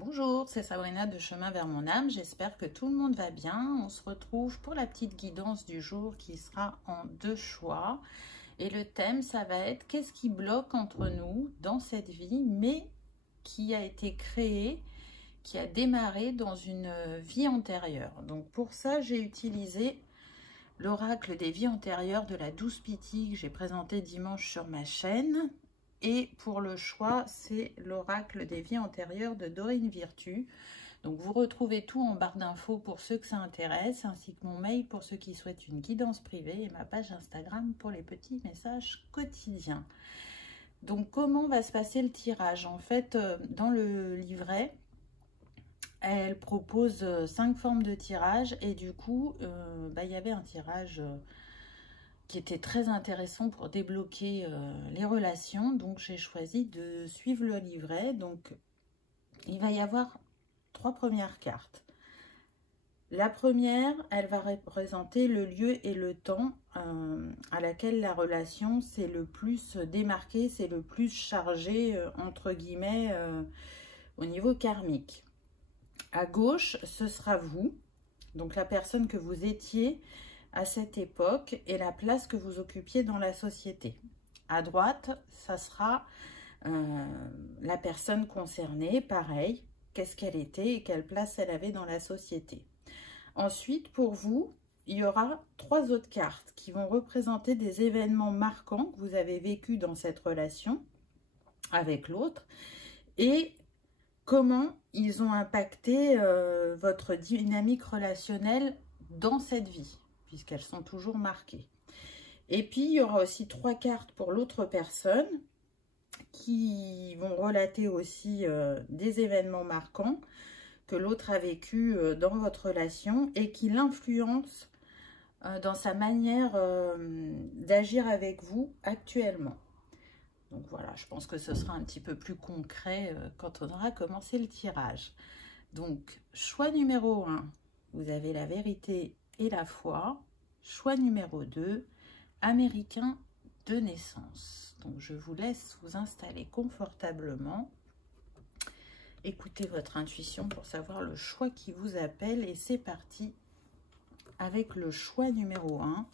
Bonjour, c'est Sabrina de Chemin vers mon âme. J'espère que tout le monde va bien. On se retrouve pour la petite guidance du jour qui sera en 2 choix. Et le thème, ça va être qu'est-ce qui bloque entre nous dans cette vie, mais qui a été créé, qui a démarré dans une vie antérieure. Donc pour ça, j'ai utilisé l'oracle des vies antérieures de la douce Piti que j'ai présenté dimanche sur ma chaîne. Et pour le choix, c'est l'oracle des vies antérieures de Dorine Virtue. Donc vous retrouvez tout en barre d'infos pour ceux que ça intéresse, ainsi que mon mail pour ceux qui souhaitent une guidance privée et ma page Instagram pour les petits messages quotidiens. Donc comment va se passer le tirage? En fait, dans le livret, elle propose 5 formes de tirage et du coup, il y avait un tirage qui était très intéressant pour débloquer les relations. Donc, j'ai choisi de suivre le livret. Donc, il va y avoir 3 premières cartes. La première, elle va représenter le lieu et le temps à laquelle la relation s'est le plus démarquée, c'est le plus chargé, entre guillemets, au niveau karmique. À gauche, ce sera vous, donc la personne que vous étiez à cette époque et la place que vous occupiez dans la société. À droite, ça sera la personne concernée, pareil, qu'est-ce qu'elle était et quelle place elle avait dans la société. Ensuite, pour vous, il y aura 3 autres cartes qui vont représenter des événements marquants que vous avez vécus dans cette relation avec l'autre et comment ils ont impacté votre dynamique relationnelle dans cette vie, puisqu'elles sont toujours marquées. Et puis, il y aura aussi 3 cartes pour l'autre personne qui vont relater aussi des événements marquants que l'autre a vécu dans votre relation et qui l'influencent dans sa manière d'agir avec vous actuellement. Donc voilà, je pense que ce sera un petit peu plus concret quand on aura commencé le tirage. Donc, choix numéro 1, vous avez la vérité et la foi. Choix numéro 2, américain de naissance. Donc, je vous laisse vous installer confortablement. Écoutez votre intuition pour savoir le choix qui vous appelle. Et c'est parti avec le choix numéro 1.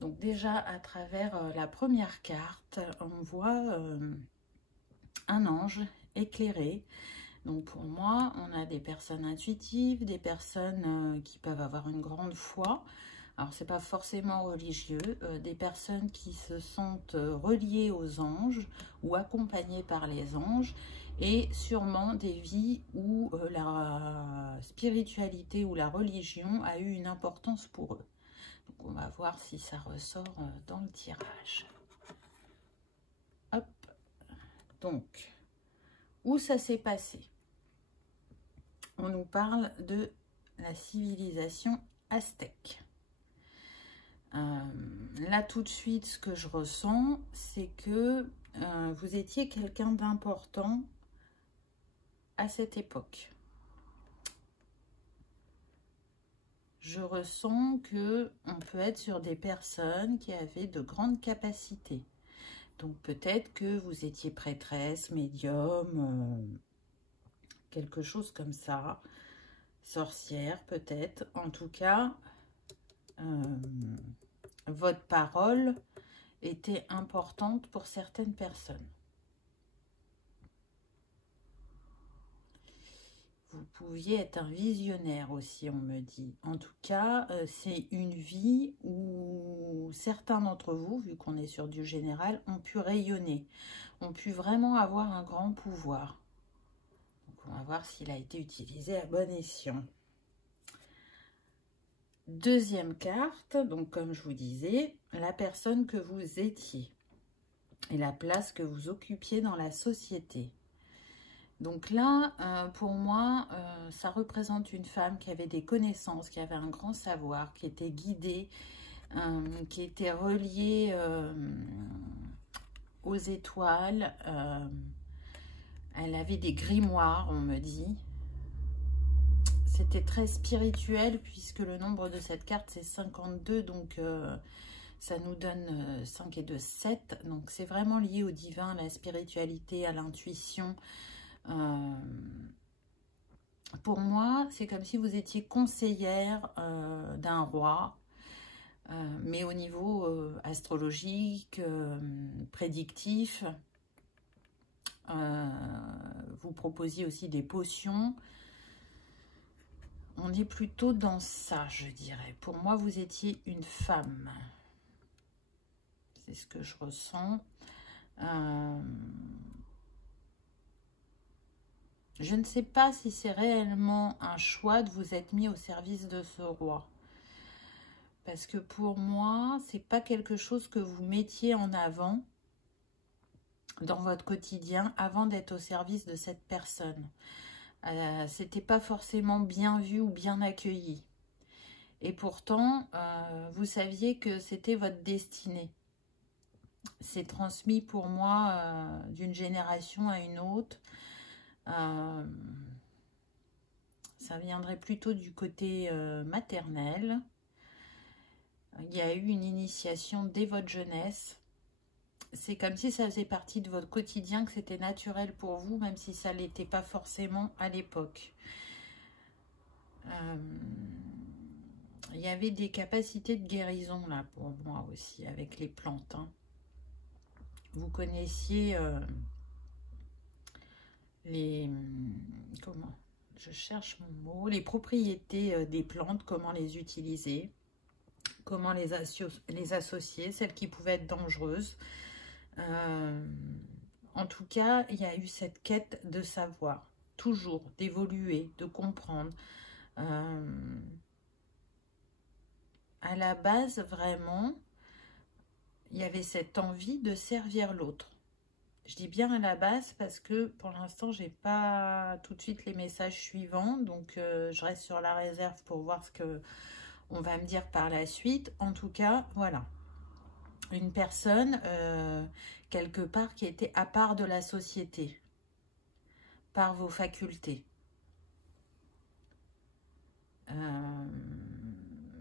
Donc déjà, à travers la première carte, on voit un ange éclairé. Donc pour moi, on a des personnes intuitives, des personnes qui peuvent avoir une grande foi. Alors, c'est pas forcément religieux, des personnes qui se sentent reliées aux anges ou accompagnées par les anges et sûrement des vies où la spiritualité ou la religion a eu une importance pour eux. Donc, on va voir si ça ressort dans le tirage. Hop. Donc, où ça s'est passé? On nous parle de la civilisation aztèque. Là, tout de suite, ce que je ressens, c'est que vous étiez quelqu'un d'important à cette époque. Je ressens que on peut être sur des personnes qui avaient de grandes capacités. Donc peut-être que vous étiez prêtresse, médium, quelque chose comme ça, sorcière peut-être. En tout cas, votre parole était importante pour certaines personnes. Vous pouviez être un visionnaire aussi, on me dit. En tout cas, c'est une vie où certains d'entre vous, vu qu'on est sur du général, ont pu rayonner, ont pu vraiment avoir un grand pouvoir. Donc, on va voir s'il a été utilisé à bon escient. Deuxième carte, donc comme je vous disais, la personne que vous étiez et la place que vous occupiez dans la société. Donc là, pour moi, ça représente une femme qui avait des connaissances, qui avait un grand savoir, qui était guidée, qui était reliée aux étoiles. Elle avait des grimoires, on me dit. C'était très spirituel puisque le nombre de cette carte, c'est 52, donc ça nous donne 5 et 2, 7. Donc c'est vraiment lié au divin, à la spiritualité, à l'intuition. Pour moi, c'est comme si vous étiez conseillère d'un roi, mais au niveau astrologique, prédictif. Vous proposiez aussi des potions. On est plutôt dans ça, je dirais. Pour moi, vous étiez une femme. C'est ce que je ressens. Je ne sais pas si c'est réellement un choix de vous être mis au service de ce roi. Parce que pour moi, c'est pas quelque chose que vous mettiez en avant dans votre quotidien avant d'être au service de cette personne. C'était pas forcément bien vu ou bien accueilli. Et pourtant, vous saviez que c'était votre destinée. C'est transmis pour moi d'une génération à une autre. Ça viendrait plutôt du côté maternel. Il y a eu une initiation dès votre jeunesse. C'est comme si ça faisait partie de votre quotidien, que c'était naturel pour vous, même si ça ne l'était pas forcément à l'époque. Il y avait des capacités de guérison là pour moi aussi, avec les plantes. Hein. Vous connaissiez comment je cherche mon mot, les propriétés des plantes, comment les utiliser, comment les associer, celles qui pouvaient être dangereuses. En tout cas, il y a eu cette quête de savoir, toujours, d'évoluer, de comprendre. À la base, vraiment, il y avait cette envie de servir l'autre. Je dis bien à la base parce que pour l'instant, j'ai pas tout de suite les messages suivants. Donc, je reste sur la réserve pour voir ce que on va me dire par la suite. En tout cas, voilà. Une personne, quelque part, qui était à part de la société, par vos facultés.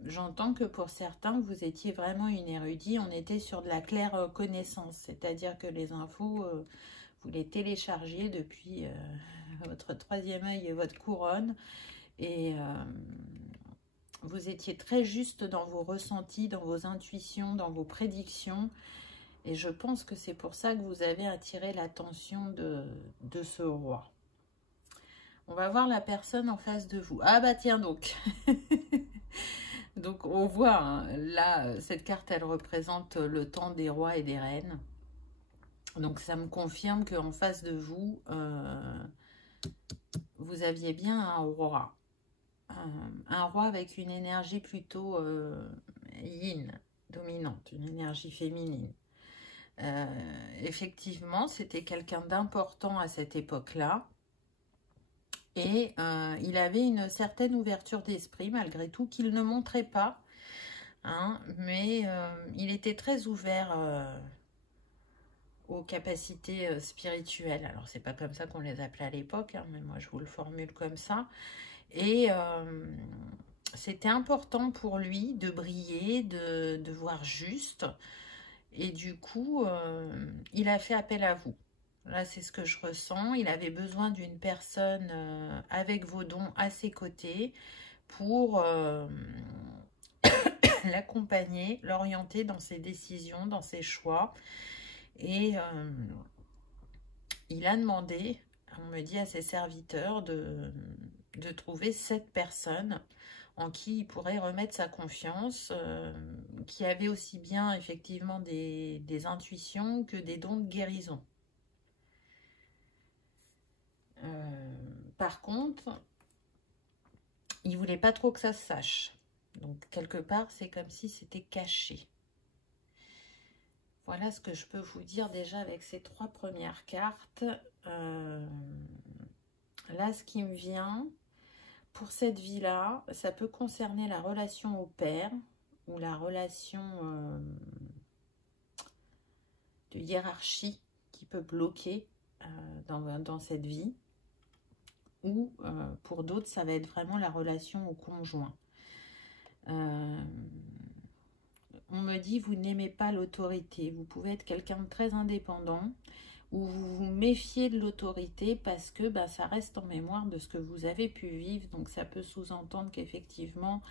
J'entends que pour certains, vous étiez vraiment une érudite. On était sur de la claire connaissance, c'est-à-dire que les infos, vous les téléchargiez depuis votre troisième œil et votre couronne. Et vous étiez très juste dans vos ressentis, dans vos intuitions, dans vos prédictions. Et je pense que c'est pour ça que vous avez attiré l'attention de ce roi. On va voir la personne en face de vous. Ah bah tiens donc. Donc on voit, hein, là, cette carte, elle représente le temps des rois et des reines. Donc ça me confirme qu'en face de vous, vous aviez bien un roi. Un roi avec une énergie plutôt yin, dominante, une énergie féminine. Effectivement, c'était quelqu'un d'important à cette époque-là. Et il avait une certaine ouverture d'esprit, malgré tout, qu'il ne montrait pas. Hein, mais il était très ouvert aux capacités spirituelles. Alors, c'est pas comme ça qu'on les appelait à l'époque, hein, mais moi, je vous le formule comme ça. Et c'était important pour lui de briller, de voir juste. Et du coup, il a fait appel à vous. Là, c'est ce que je ressens. Il avait besoin d'une personne avec vos dons à ses côtés pour l'accompagner, l'orienter dans ses décisions, dans ses choix. Et il a demandé, on me dit, à ses serviteurs de trouver cette personne en qui il pourrait remettre sa confiance, qui avait aussi bien effectivement des intuitions que des dons de guérison. Par contre, il voulait pas trop que ça se sache. Donc, quelque part, c'est comme si c'était caché. Voilà ce que je peux vous dire déjà avec ces trois premières cartes. Là, ce qui me vient, pour cette vie-là, ça peut concerner la relation au père ou la relation de hiérarchie qui peut bloquer dans cette vie. Ou pour d'autres, ça va être vraiment la relation au conjoint. On me dit, vous n'aimez pas l'autorité. Vous pouvez être quelqu'un de très indépendant. ou vous vous méfiez de l'autorité parce que bah, ça reste en mémoire de ce que vous avez pu vivre. Donc ça peut sous-entendre qu'effectivement,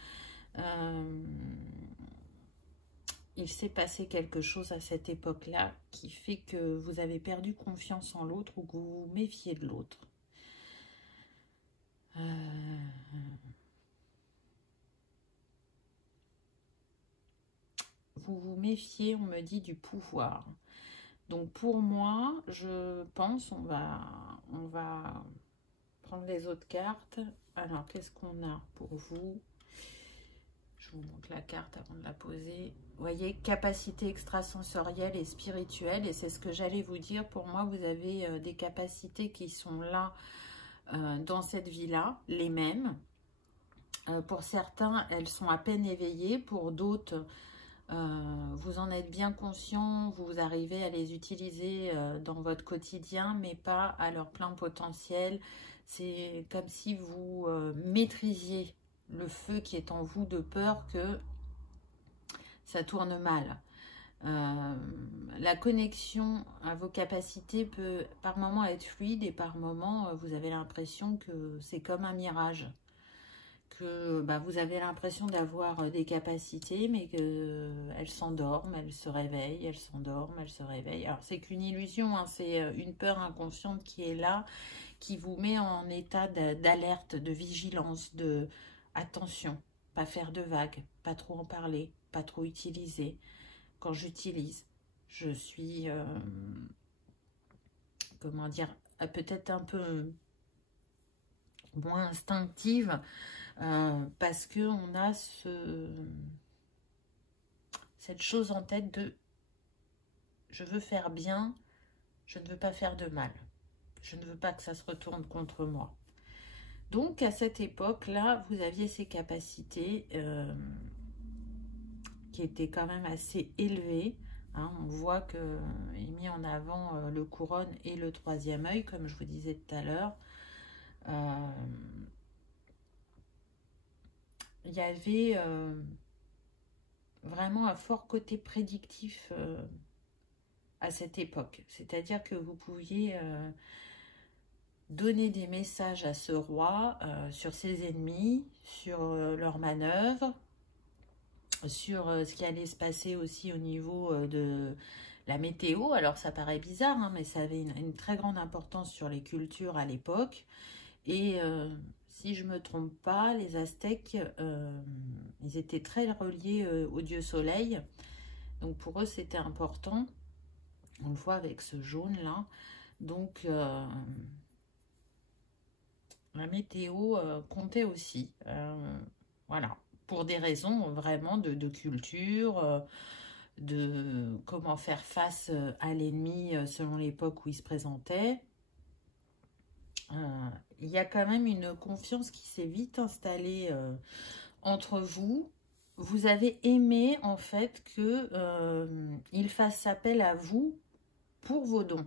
il s'est passé quelque chose à cette époque-là qui fait que vous avez perdu confiance en l'autre ou que vous vous méfiez de l'autre. Vous vous méfiez, on me dit, du pouvoir. Donc pour moi, je pense, on va prendre les autres cartes. Alors, qu'est-ce qu'on a pour vous? Je vous montre la carte avant de la poser. Vous voyez, capacité extrasensorielle et spirituelle. Et c'est ce que j'allais vous dire. Pour moi, vous avez des capacités qui sont là dans cette vie-là, les mêmes. Pour certains, elles sont à peine éveillées. Pour d'autres, vous en êtes bien conscient. Vous arrivez à les utiliser dans votre quotidien, mais pas à leur plein potentiel. C'est comme si vous maîtrisiez le feu qui est en vous de peur que ça tourne mal. La connexion à vos capacités peut par moment être fluide et par moment vous avez l'impression que c'est comme un mirage. Que bah, vous avez l'impression d'avoir des capacités mais qu'elles s'endorment, elles se réveillent, elles s'endorment, elles se réveillent. Alors c'est qu'une illusion, hein, c'est une peur inconsciente qui est là, qui vous met en état d'alerte, de vigilance, de attention, pas faire de vagues, pas trop en parler, pas trop utiliser. Quand j'utilise, je suis, comment dire, peut-être un peu moins instinctive parce qu'on a cette chose en tête de je veux faire bien, je ne veux pas faire de mal. Je ne veux pas que ça se retourne contre moi. Donc, à cette époque-là, vous aviez ces capacités qui étaient quand même assez élevées. Hein, on voit qu'il est mis en avant le couronne et le troisième œil, comme je vous disais tout à l'heure. Il y avait vraiment un fort côté prédictif à cette époque. C'est-à-dire que vous pouviez donner des messages à ce roi sur ses ennemis, sur leurs manœuvres, sur ce qui allait se passer aussi au niveau de la météo. Alors ça paraît bizarre, hein, mais ça avait une très grande importance sur les cultures à l'époque. Et si je ne me trompe pas, les Aztèques, ils étaient très reliés au dieu soleil. Donc pour eux, c'était important. On le voit avec ce jaune-là. Donc la météo comptait aussi. Voilà. Pour des raisons vraiment de culture, de comment faire face à l'ennemi selon l'époque où il se présentait. Il y a quand même une confiance qui s'est vite installée entre vous. Vous avez aimé en fait qu'il fasse appel à vous pour vos dons.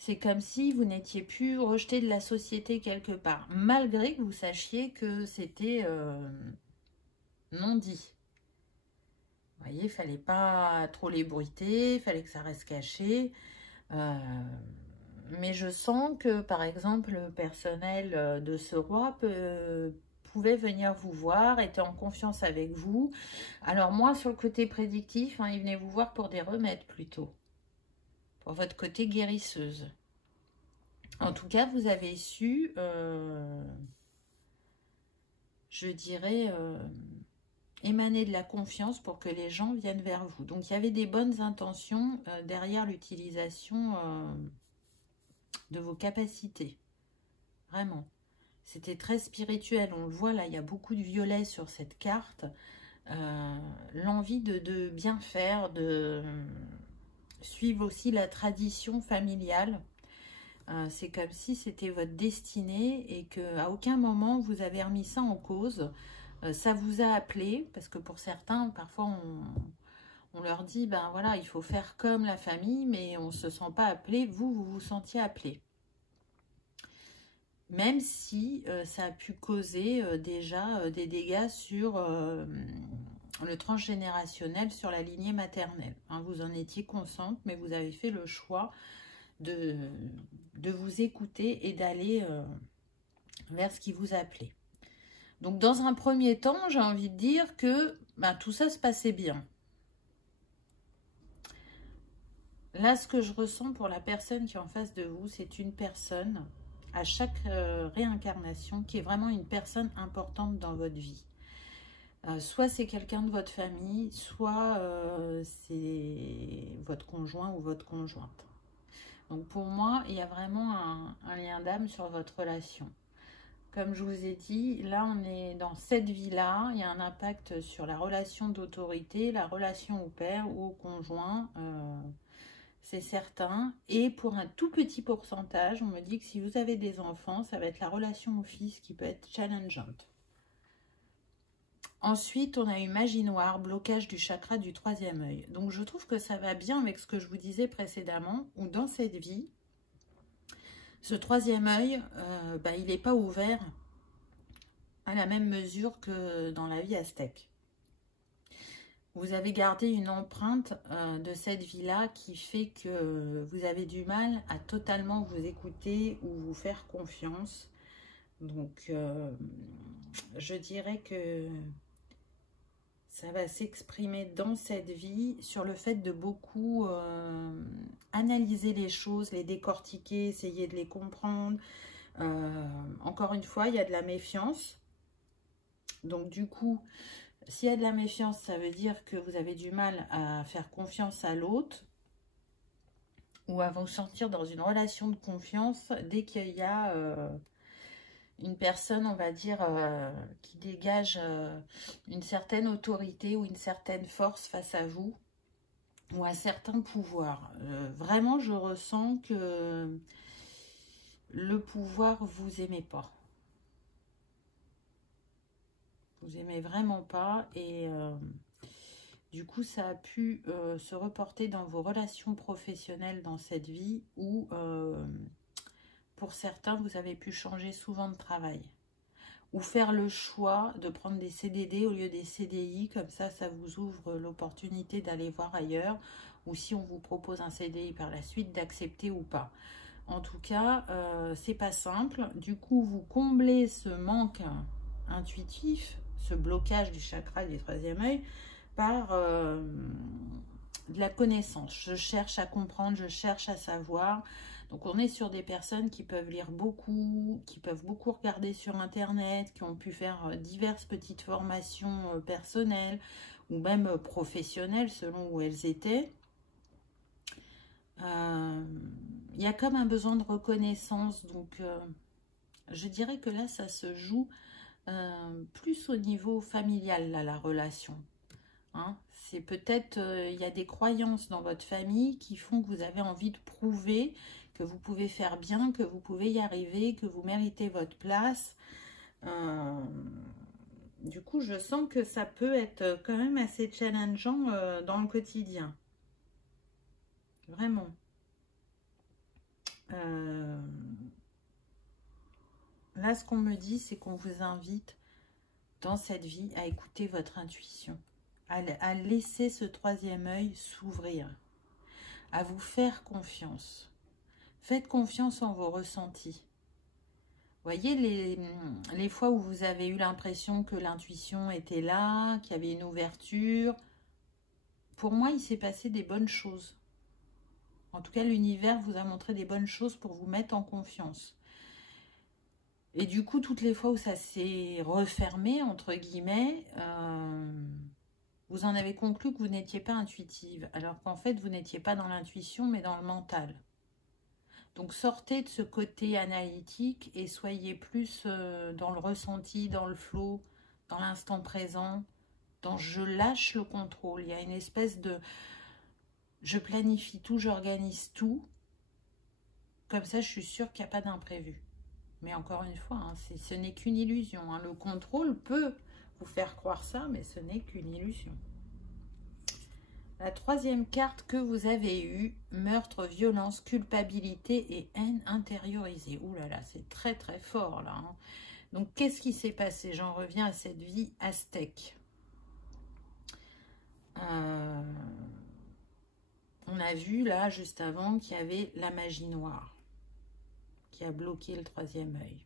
C'est comme si vous n'étiez plus rejeté de la société quelque part, malgré que vous sachiez que c'était non dit. Vous voyez, il ne fallait pas trop l'ébruiter, il fallait que ça reste caché. Mais je sens que, par exemple, le personnel de ce roi pouvait venir vous voir, était en confiance avec vous. Alors moi, sur le côté prédictif, hein, il venait vous voir pour des remèdes plutôt. Pour votre côté guérisseuse. En tout cas, vous avez su, je dirais, émaner de la confiance pour que les gens viennent vers vous. Donc, il y avait des bonnes intentions derrière l'utilisation de vos capacités. Vraiment. C'était très spirituel. On le voit, là, il y a beaucoup de violet sur cette carte. L'envie de bien faire, de suivre aussi la tradition familiale. C'est comme si c'était votre destinée et qu'à aucun moment vous avez remis ça en cause. Ça vous a appelé, parce que pour certains, parfois on leur dit, ben voilà, il faut faire comme la famille, mais on ne se sent pas appelé. Vous vous sentiez appelé. Même si ça a pu causer déjà des dégâts sur le transgénérationnel, sur la lignée maternelle. Hein, vous en étiez consciente, mais vous avez fait le choix de vous écouter et d'aller vers ce qui vous appelait. Donc, dans un premier temps, j'ai envie de dire que tout ça se passait bien. Là, ce que je ressens pour la personne qui est en face de vous, c'est une personne, à chaque réincarnation, qui est vraiment une personne importante dans votre vie. Soit c'est quelqu'un de votre famille, soit c'est votre conjoint ou votre conjointe. Donc pour moi, il y a vraiment un lien d'âme sur votre relation. Comme je vous ai dit, là on est dans cette vie-là, il y a un impact sur la relation d'autorité, la relation au père ou au conjoint, c'est certain. Et pour un tout petit pourcentage, on me dit que si vous avez des enfants, ça va être la relation au fils qui peut être challengeante. Ensuite, on a eu magie noire, blocage du chakra du troisième œil. Donc, je trouve que ça va bien avec ce que je vous disais précédemment, où dans cette vie, ce troisième œil, il n'est pas ouvert à la même mesure que dans la vie aztèque. Vous avez gardé une empreinte de cette vie-là qui fait que vous avez du mal à totalement vous écouter ou vous faire confiance. Donc, je dirais que ça va s'exprimer dans cette vie sur le fait de beaucoup analyser les choses, les décortiquer, essayer de les comprendre. Encore une fois, il y a de la méfiance. Donc du coup, s'il y a de la méfiance, ça veut dire que vous avez du mal à faire confiance à l'autre ou à vous sentir dans une relation de confiance dès qu'il y a une personne, on va dire, qui dégage une certaine autorité ou une certaine force face à vous ou un certain pouvoir. Vraiment, je ressens que le pouvoir, vous aimez pas. Vous aimez vraiment pas et du coup, ça a pu se reporter dans vos relations professionnelles dans cette vie où... pour certains, vous avez pu changer souvent de travail. Ou faire le choix de prendre des CDD au lieu des CDI. Comme ça, ça vous ouvre l'opportunité d'aller voir ailleurs. Ou si on vous propose un CDI par la suite, d'accepter ou pas. En tout cas, c'est pas simple. Du coup, vous comblez ce manque intuitif, ce blocage du chakra du troisième œil, par de la connaissance. Je cherche à comprendre, je cherche à savoir. Donc, on est sur des personnes qui peuvent lire beaucoup, qui peuvent beaucoup regarder sur Internet, qui ont pu faire diverses petites formations personnelles ou même professionnelles selon où elles étaient. Il y a comme un besoin de reconnaissance. Donc, je dirais que là, ça se joue plus au niveau familial, là, la relation. Hein, c'est peut-être, il y a des croyances dans votre famille qui font que vous avez envie de prouver que vous pouvez faire bien, que vous pouvez y arriver, que vous méritez votre place. Du coup, je sens que ça peut être quand même assez challengeant dans le quotidien. Vraiment. Là, ce qu'on me dit, c'est qu'on vous invite dans cette vie à écouter votre intuition. À laisser ce troisième œil s'ouvrir, à vous faire confiance. Faites confiance en vos ressentis. Voyez les fois où vous avez eu l'impression que l'intuition était là, qu'il y avait une ouverture. Pour moi, il s'est passé des bonnes choses. En tout cas, l'univers vous a montré des bonnes choses pour vous mettre en confiance. Et du coup, toutes les fois où ça s'est refermé, entre guillemets, vous en avez conclu que vous n'étiez pas intuitive, alors qu'en fait, vous n'étiez pas dans l'intuition, mais dans le mental. Donc, sortez de ce côté analytique et soyez plus dans le ressenti, dans le flow, dans l'instant présent, dans je lâche le contrôle. Il y a une espèce de... Je planifie tout, j'organise tout. Comme ça, je suis sûre qu'il n'y a pas d'imprévu. Mais encore une fois, hein, ce n'est qu'une illusion. Hein. Le contrôle peut vous faire croire ça, mais ce n'est qu'une illusion. La troisième carte que vous avez eue, meurtre, violence, culpabilité et haine intériorisée. Ouh là là, c'est très très fort là. Hein. Donc, qu'est-ce qui s'est passé? J'en reviens à cette vie aztèque. On a vu là, juste avant, qu'il y avait la magie noire qui a bloqué le troisième œil.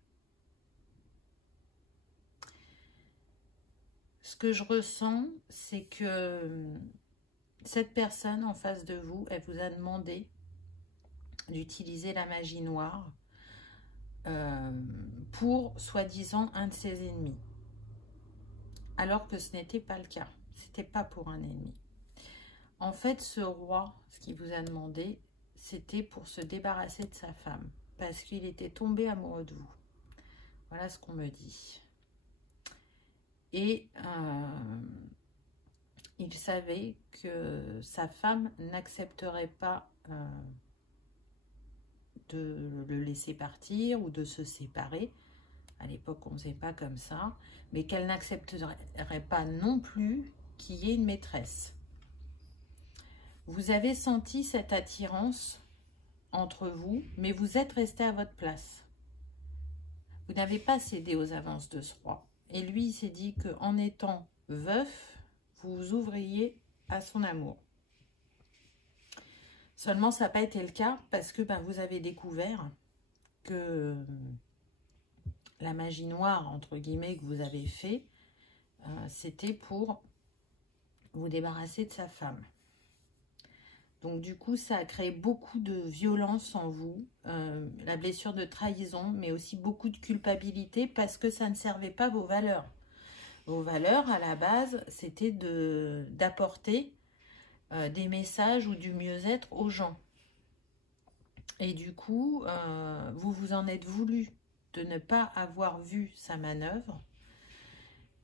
Ce que je ressens, c'est que cette personne en face de vous, elle vous a demandé d'utiliser la magie noire pour, soi-disant, un de ses ennemis. Alors que ce n'était pas le cas. C'était pas pour un ennemi. En fait, ce roi, ce qu'il vous a demandé, c'était pour se débarrasser de sa femme. Parce qu'il était tombé amoureux de vous. Voilà ce qu'on me dit. Et il savait que sa femme n'accepterait pas de le laisser partir ou de se séparer. À l'époque, on ne faisait pas comme ça. Mais qu'elle n'accepterait pas non plus qu'il y ait une maîtresse. Vous avez senti cette attirance entre vous, mais vous êtes resté à votre place. Vous n'avez pas cédé aux avances de ce roi. Et lui, il s'est dit qu'en étant veuf, vous vous ouvriez à son amour. Seulement, ça n'a pas été le cas parce que vous avez découvert que la magie noire, entre guillemets, que vous avez fait, c'était pour vous débarrasser de sa femme. Donc, du coup, ça a créé beaucoup de violence en vous, la blessure de trahison, mais aussi beaucoup de culpabilité parce que ça ne servait pas vos valeurs. Vos valeurs, à la base, c'était d'apporter des messages ou du mieux-être aux gens. Et du coup, vous vous en êtes voulu de ne pas avoir vu sa manœuvre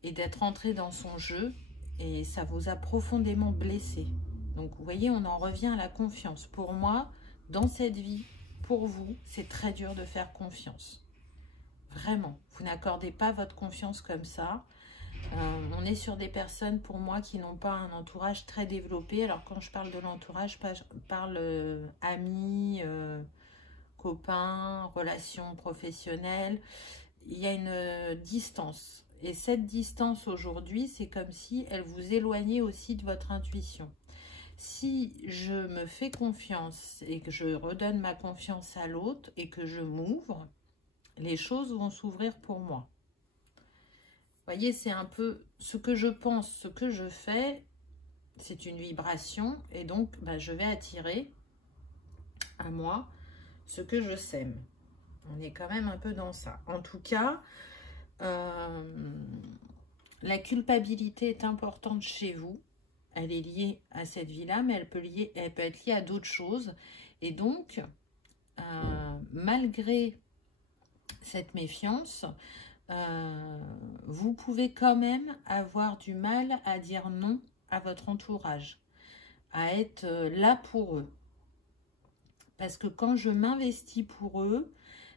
et d'être entré dans son jeu, et ça vous a profondément blessé. Donc, vous voyez, on en revient à la confiance. Pour moi, dans cette vie, pour vous, c'est très dur de faire confiance. Vraiment, vous n'accordez pas votre confiance comme ça. On est sur des personnes, pour moi, qui n'ont pas un entourage très développé. Alors, quand je parle de l'entourage, je parle amis, copains, relations professionnelles. Il y a une distance. Et cette distance, aujourd'hui, c'est comme si elle vous éloignait aussi de votre intuition. Si je me fais confiance et que je redonne ma confiance à l'autre et que je m'ouvre, les choses vont s'ouvrir pour moi. Vous voyez, c'est un peu ce que je pense, ce que je fais, c'est une vibration. Et donc, je vais attirer à moi ce que je sème. On est quand même un peu dans ça. En tout cas, la culpabilité est importante chez vous. Elle est liée à cette vie-là, mais elle peut être liée à d'autres choses. Et donc, malgré cette méfiance, vous pouvez quand même avoir du mal à dire non à votre entourage, à être là pour eux. Parce que quand je m'investis pour eux,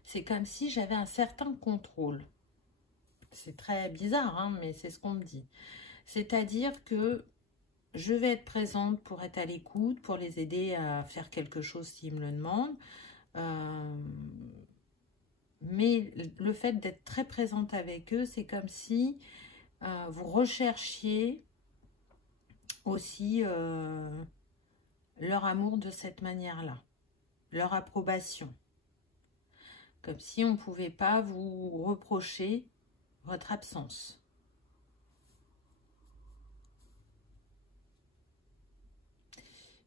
c'est comme si j'avais un certain contrôle. C'est très bizarre, hein, mais c'est ce qu'on me dit. C'est-à-dire que je vais être présente pour être à l'écoute, pour les aider à faire quelque chose s'ils me le demandent. Mais le fait d'être très présente avec eux, c'est comme si vous recherchiez aussi leur amour de cette manière-là, leur approbation. Comme si on ne pouvait pas vous reprocher votre absence.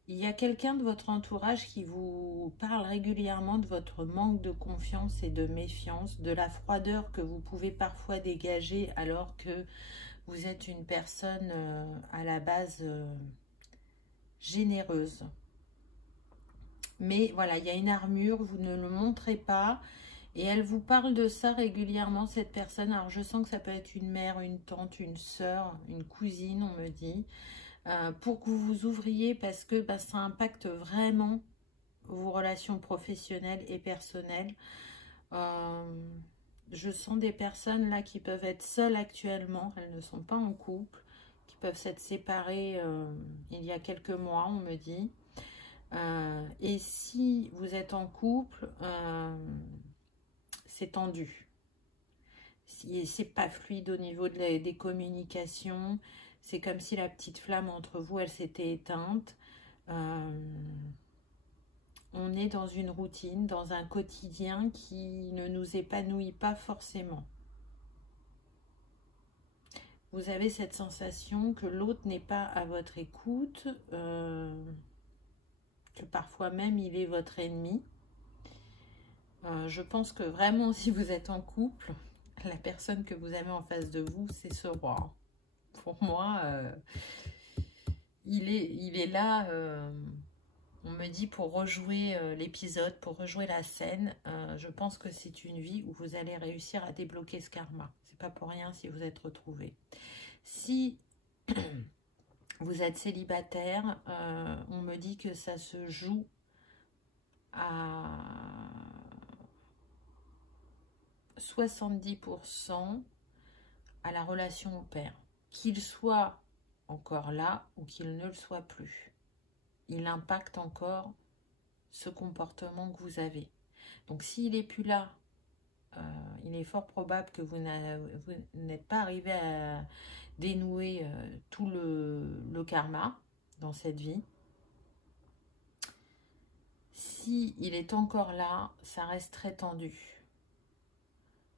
Il y a quelqu'un de votre entourage qui vous parle régulièrement de votre manque de confiance et de méfiance, de la froideur que vous pouvez parfois dégager alors que vous êtes une personne à la base généreuse. Mais voilà, il y a une armure, vous ne le montrez pas et elle vous parle de ça régulièrement, cette personne. Alors je sens que ça peut être une mère, une tante, une sœur, une cousine, on me dit. Pour que vous vous ouvriez parce que ça impacte vraiment vos relations professionnelles et personnelles. Je sens des personnes là qui peuvent être seules actuellement, elles ne sont pas en couple, qui peuvent s'être séparées il y a quelques mois, on me dit. Et si vous êtes en couple, c'est tendu. C'est pas fluide au niveau des communications. C'est comme si la petite flamme entre vous, elle s'était éteinte. On est dans une routine, dans un quotidien qui ne nous épanouit pas forcément. Vous avez cette sensation que l'autre n'est pas à votre écoute, que parfois même il est votre ennemi. Je pense que vraiment, si vous êtes en couple, la personne que vous avez en face de vous, c'est ce roi. Pour moi, il est là, on me dit, pour rejouer l'épisode, pour rejouer la scène. Je pense que c'est une vie où vous allez réussir à débloquer ce karma. C'est pas pour rien si vous êtes retrouvés. Si vous êtes célibataire, on me dit que ça se joue à 70% à la relation au père. Qu'il soit encore là ou qu'il ne le soit plus. Il impacte encore ce comportement que vous avez. Donc s'il n'est plus là, il est fort probable que vous n'êtes pas arrivé à dénouer tout le karma dans cette vie. Si il est encore là, ça reste très tendu.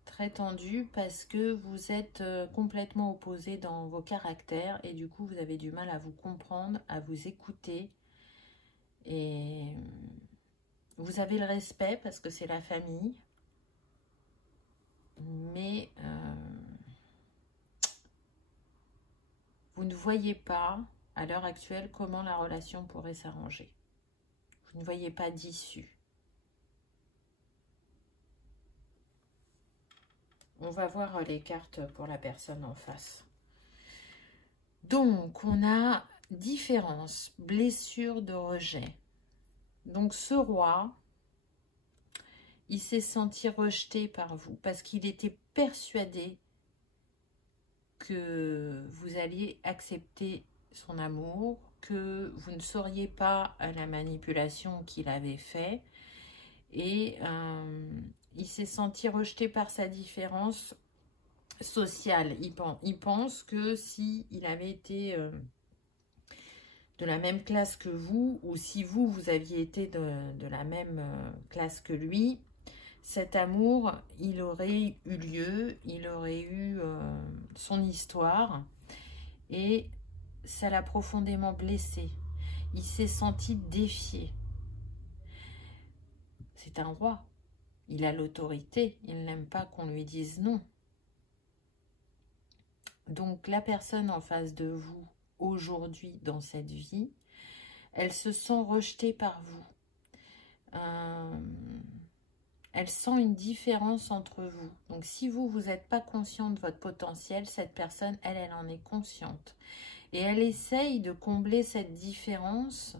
Très tendu parce que vous êtes complètement opposés dans vos caractères et du coup vous avez du mal à vous comprendre, à vous écouter. Et vous avez le respect parce que c'est la famille. Mais vous ne voyez pas, à l'heure actuelle, comment la relation pourrait s'arranger. Vous ne voyez pas d'issue. On va voir les cartes pour la personne en face. Donc, on a différence, blessure de rejet. Donc, ce roi, il s'est senti rejeté par vous parce qu'il était persuadé que vous alliez accepter son amour, que vous ne sauriez pas la manipulation qu'il avait fait. Et il s'est senti rejeté par sa différence sociale. Il pense que s'il avait été de la même classe que vous, ou si vous aviez été de la même classe que lui, cet amour, il aurait eu lieu, il aurait eu son histoire, et ça l'a profondément blessé. Il s'est senti défié. C'est un roi. Il a l'autorité. Il n'aime pas qu'on lui dise non. Donc, la personne en face de vous, aujourd'hui, dans cette vie, elle se sent rejetée par vous. Elle sent une différence entre vous. Donc, si vous n'êtes pas conscient de votre potentiel, cette personne, elle en est consciente. Et elle essaye de combler cette différence,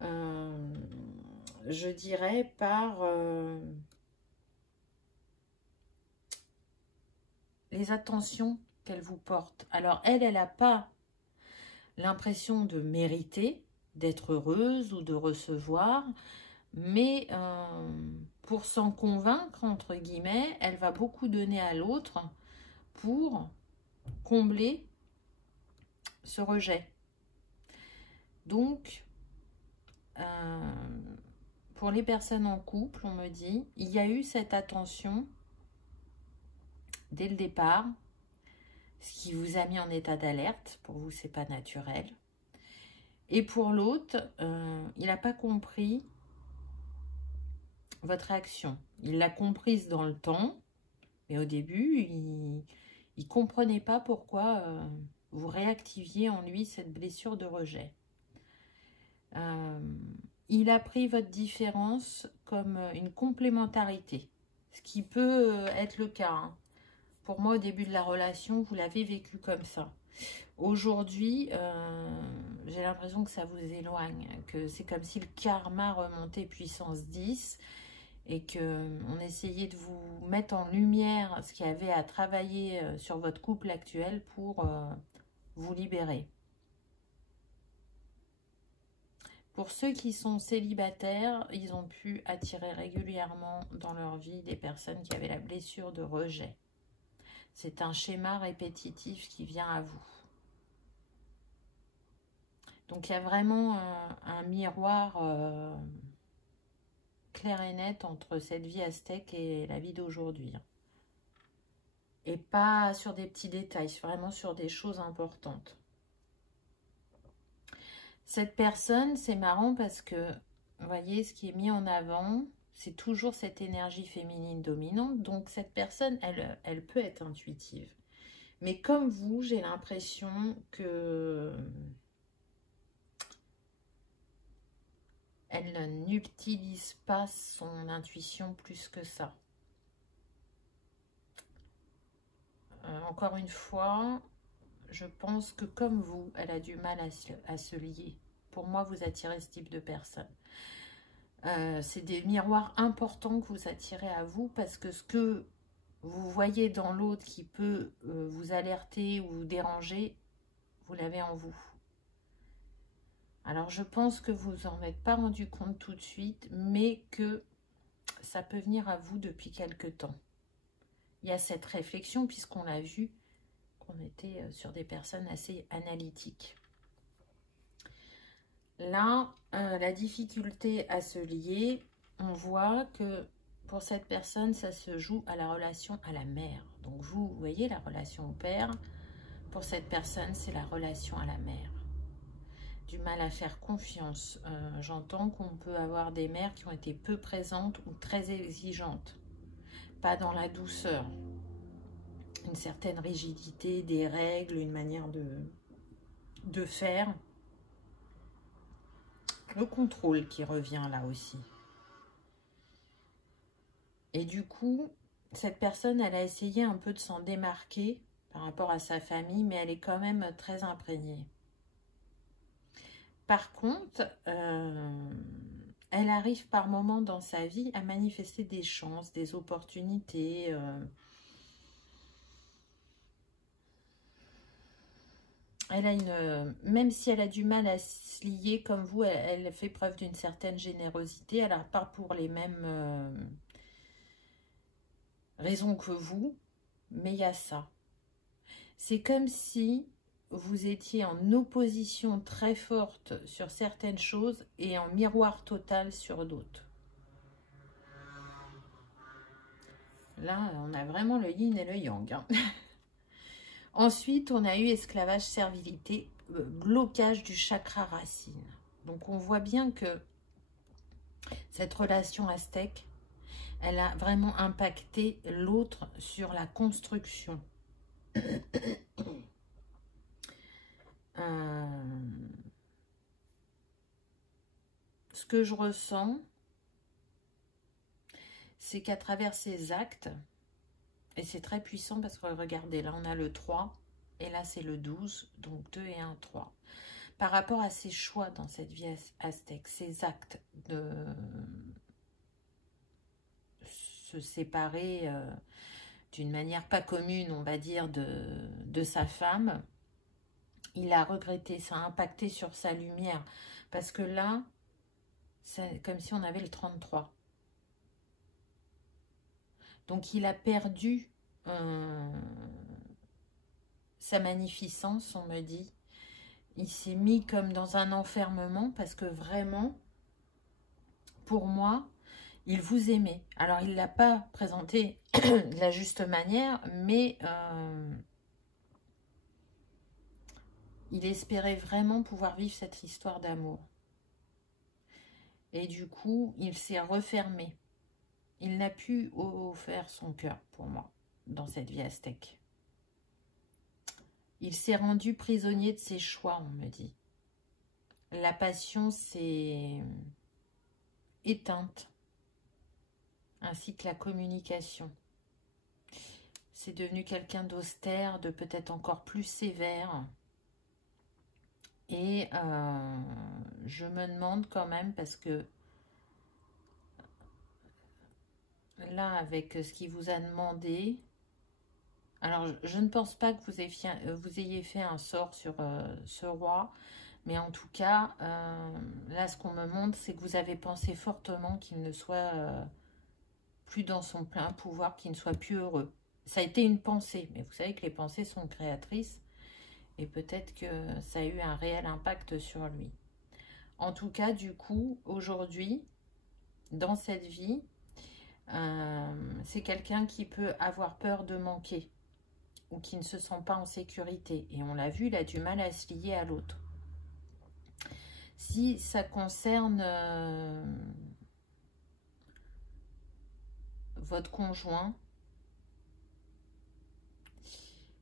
je dirais, par les attentions qu'elle vous porte. Alors, elle n'a pas l'impression de mériter, d'être heureuse ou de recevoir, mais pour s'en convaincre, entre guillemets, elle va beaucoup donner à l'autre pour combler ce rejet. Donc, pour les personnes en couple, on me dit, il y a eu cette attention dès le départ, ce qui vous a mis en état d'alerte. Pour vous, c'est pas naturel. Et pour l'autre, il n'a pas compris votre réaction. Il l'a comprise dans le temps, mais au début, il ne comprenait pas pourquoi vous réactiviez en lui cette blessure de rejet. Il a pris votre différence comme une complémentarité, ce qui peut être le cas. Hein. Pour moi, au début de la relation, vous l'avez vécu comme ça. Aujourd'hui, j'ai l'impression que ça vous éloigne, que c'est comme si le karma remontait puissance 10 et qu'on essayait de vous mettre en lumière ce qu'il y avait à travailler sur votre couple actuel pour vous libérer. Pour ceux qui sont célibataires, ils ont pu attirer régulièrement dans leur vie des personnes qui avaient la blessure de rejet. C'est un schéma répétitif qui vient à vous. Donc, il y a vraiment un miroir clair et net entre cette vie aztèque et la vie d'aujourd'hui. Et pas sur des petits détails, vraiment sur des choses importantes. Cette personne, c'est marrant parce que, vous voyez, ce qui est mis en avant, c'est toujours cette énergie féminine dominante. Donc, cette personne, elle peut être intuitive. Mais comme vous, j'ai l'impression que elle n'utilise pas son intuition plus que ça. Encore une fois, je pense que comme vous, elle a du mal à se lier. Pour moi, vous attirez ce type de personne. C'est des miroirs importants que vous attirez à vous parce que ce que vous voyez dans l'autre qui peut vous alerter ou vous déranger, vous l'avez en vous. Alors, je pense que vous en êtes pas rendu compte tout de suite, mais que ça peut venir à vous depuis quelque temps. Il y a cette réflexion, puisqu'on l'a vu, qu'on était sur des personnes assez analytiques. Là, la difficulté à se lier, on voit que pour cette personne, ça se joue à la relation à la mère. Donc, vous voyez la relation au père. Pour cette personne, c'est la relation à la mère. Du mal à faire confiance. J'entends qu'on peut avoir des mères qui ont été peu présentes ou très exigeantes. Pas dans la douceur. Une certaine rigidité, des règles, une manière de faire. Le contrôle qui revient là aussi. Et du coup, cette personne, elle a essayé un peu de s'en démarquer par rapport à sa famille, mais elle est quand même très imprégnée. Par contre, elle arrive par moments dans sa vie à manifester des chances, des opportunités. Elle a même si elle a du mal à se lier comme vous, elle fait preuve d'une certaine générosité. Elle n'a pas pour les mêmes raisons que vous, mais il y a ça. C'est comme si vous étiez en opposition très forte sur certaines choses et en miroir total sur d'autres. Là, on a vraiment le yin et le yang. Hein. Ensuite, on a eu esclavage, servilité, blocage du chakra racine. Donc, on voit bien que cette relation aztèque, elle a vraiment impacté l'autre sur la construction. Ce que je ressens, c'est qu'à travers ces actes, et c'est très puissant parce que regardez, là on a le 3 et là c'est le 12, donc 2 et 1, 3. Par rapport à ces choix dans cette vie aztèque, ces actes de se séparer d'une manière pas commune, on va dire, de sa femme, il a regretté, ça a impacté sur sa lumière. Parce que là, c'est comme si on avait le 33. Donc il a perdu sa magnificence, on me dit. Il s'est mis comme dans un enfermement parce que vraiment, pour moi, il vous aimait. Alors il ne l'a pas présenté de la juste manière, mais il espérait vraiment pouvoir vivre cette histoire d'amour. Et du coup, il s'est refermé. Il n'a pu offrir son cœur pour moi dans cette vie aztèque. Il s'est rendu prisonnier de ses choix, on me dit. La passion s'est éteinte, ainsi que la communication. C'est devenu quelqu'un d'austère, de peut-être encore plus sévère. Et je me demande quand même, parce que là, avec ce qu'il vous a demandé, alors je ne pense pas que vous ayez fait un sort sur ce roi, mais en tout cas, là, ce qu'on me montre, c'est que vous avez pensé fortement qu'il ne soit plus dans son plein pouvoir, qu'il ne soit plus heureux. Ça a été une pensée, mais vous savez que les pensées sont créatrices. Et peut-être que ça a eu un réel impact sur lui. En tout cas, du coup, aujourd'hui, dans cette vie, c'est quelqu'un qui peut avoir peur de manquer ou qui ne se sent pas en sécurité. Et on l'a vu, il a du mal à se lier à l'autre. Si ça concerne votre conjoint,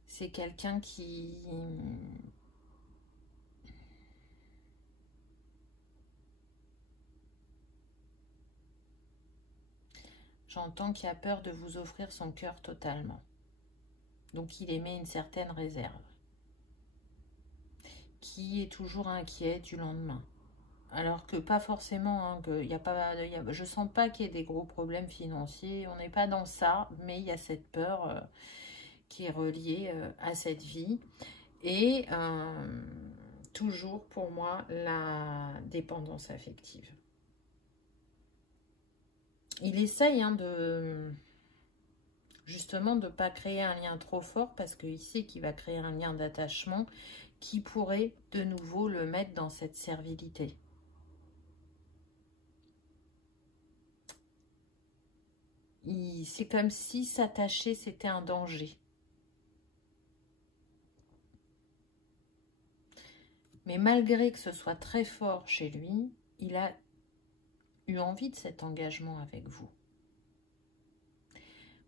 c'est quelqu'un qui... J'entends qu'il a peur de vous offrir son cœur totalement. Donc il émet une certaine réserve. Qui est toujours inquiet du lendemain. Alors que pas forcément, hein, je sens pas qu'il y ait des gros problèmes financiers. On n'est pas dans ça, mais il y a cette peur qui est reliée à cette vie. Et toujours pour moi, la dépendance affective. Il essaye justement de ne pas créer un lien trop fort parce qu'il sait qu'il va créer un lien d'attachement qui pourrait de nouveau le mettre dans cette servilité. C'est comme si s'attacher, c'était un danger. Mais malgré que ce soit très fort chez lui, il a eu envie de cet engagement avec vous.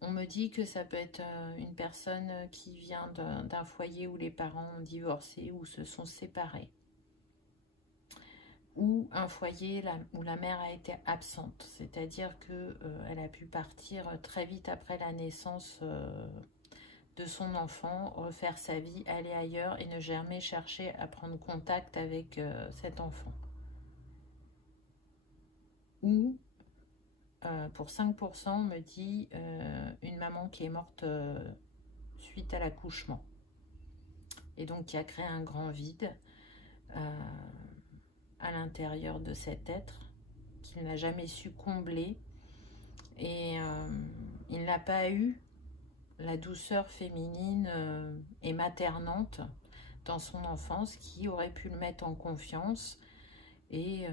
On me dit que ça peut être une personne qui vient d'un foyer où les parents ont divorcé ou se sont séparés. Ou un foyer où la mère a été absente. C'est-à-dire qu'elle a pu partir très vite après la naissance de son enfant, refaire sa vie, aller ailleurs et ne jamais chercher à prendre contact avec cet enfant. Ou... pour 5%, on me dit une maman qui est morte suite à l'accouchement. Et donc qui a créé un grand vide à l'intérieur de cet être qu'il n'a jamais su combler. Et il n'a pas eu la douceur féminine et maternante dans son enfance qui aurait pu le mettre en confiance. Et...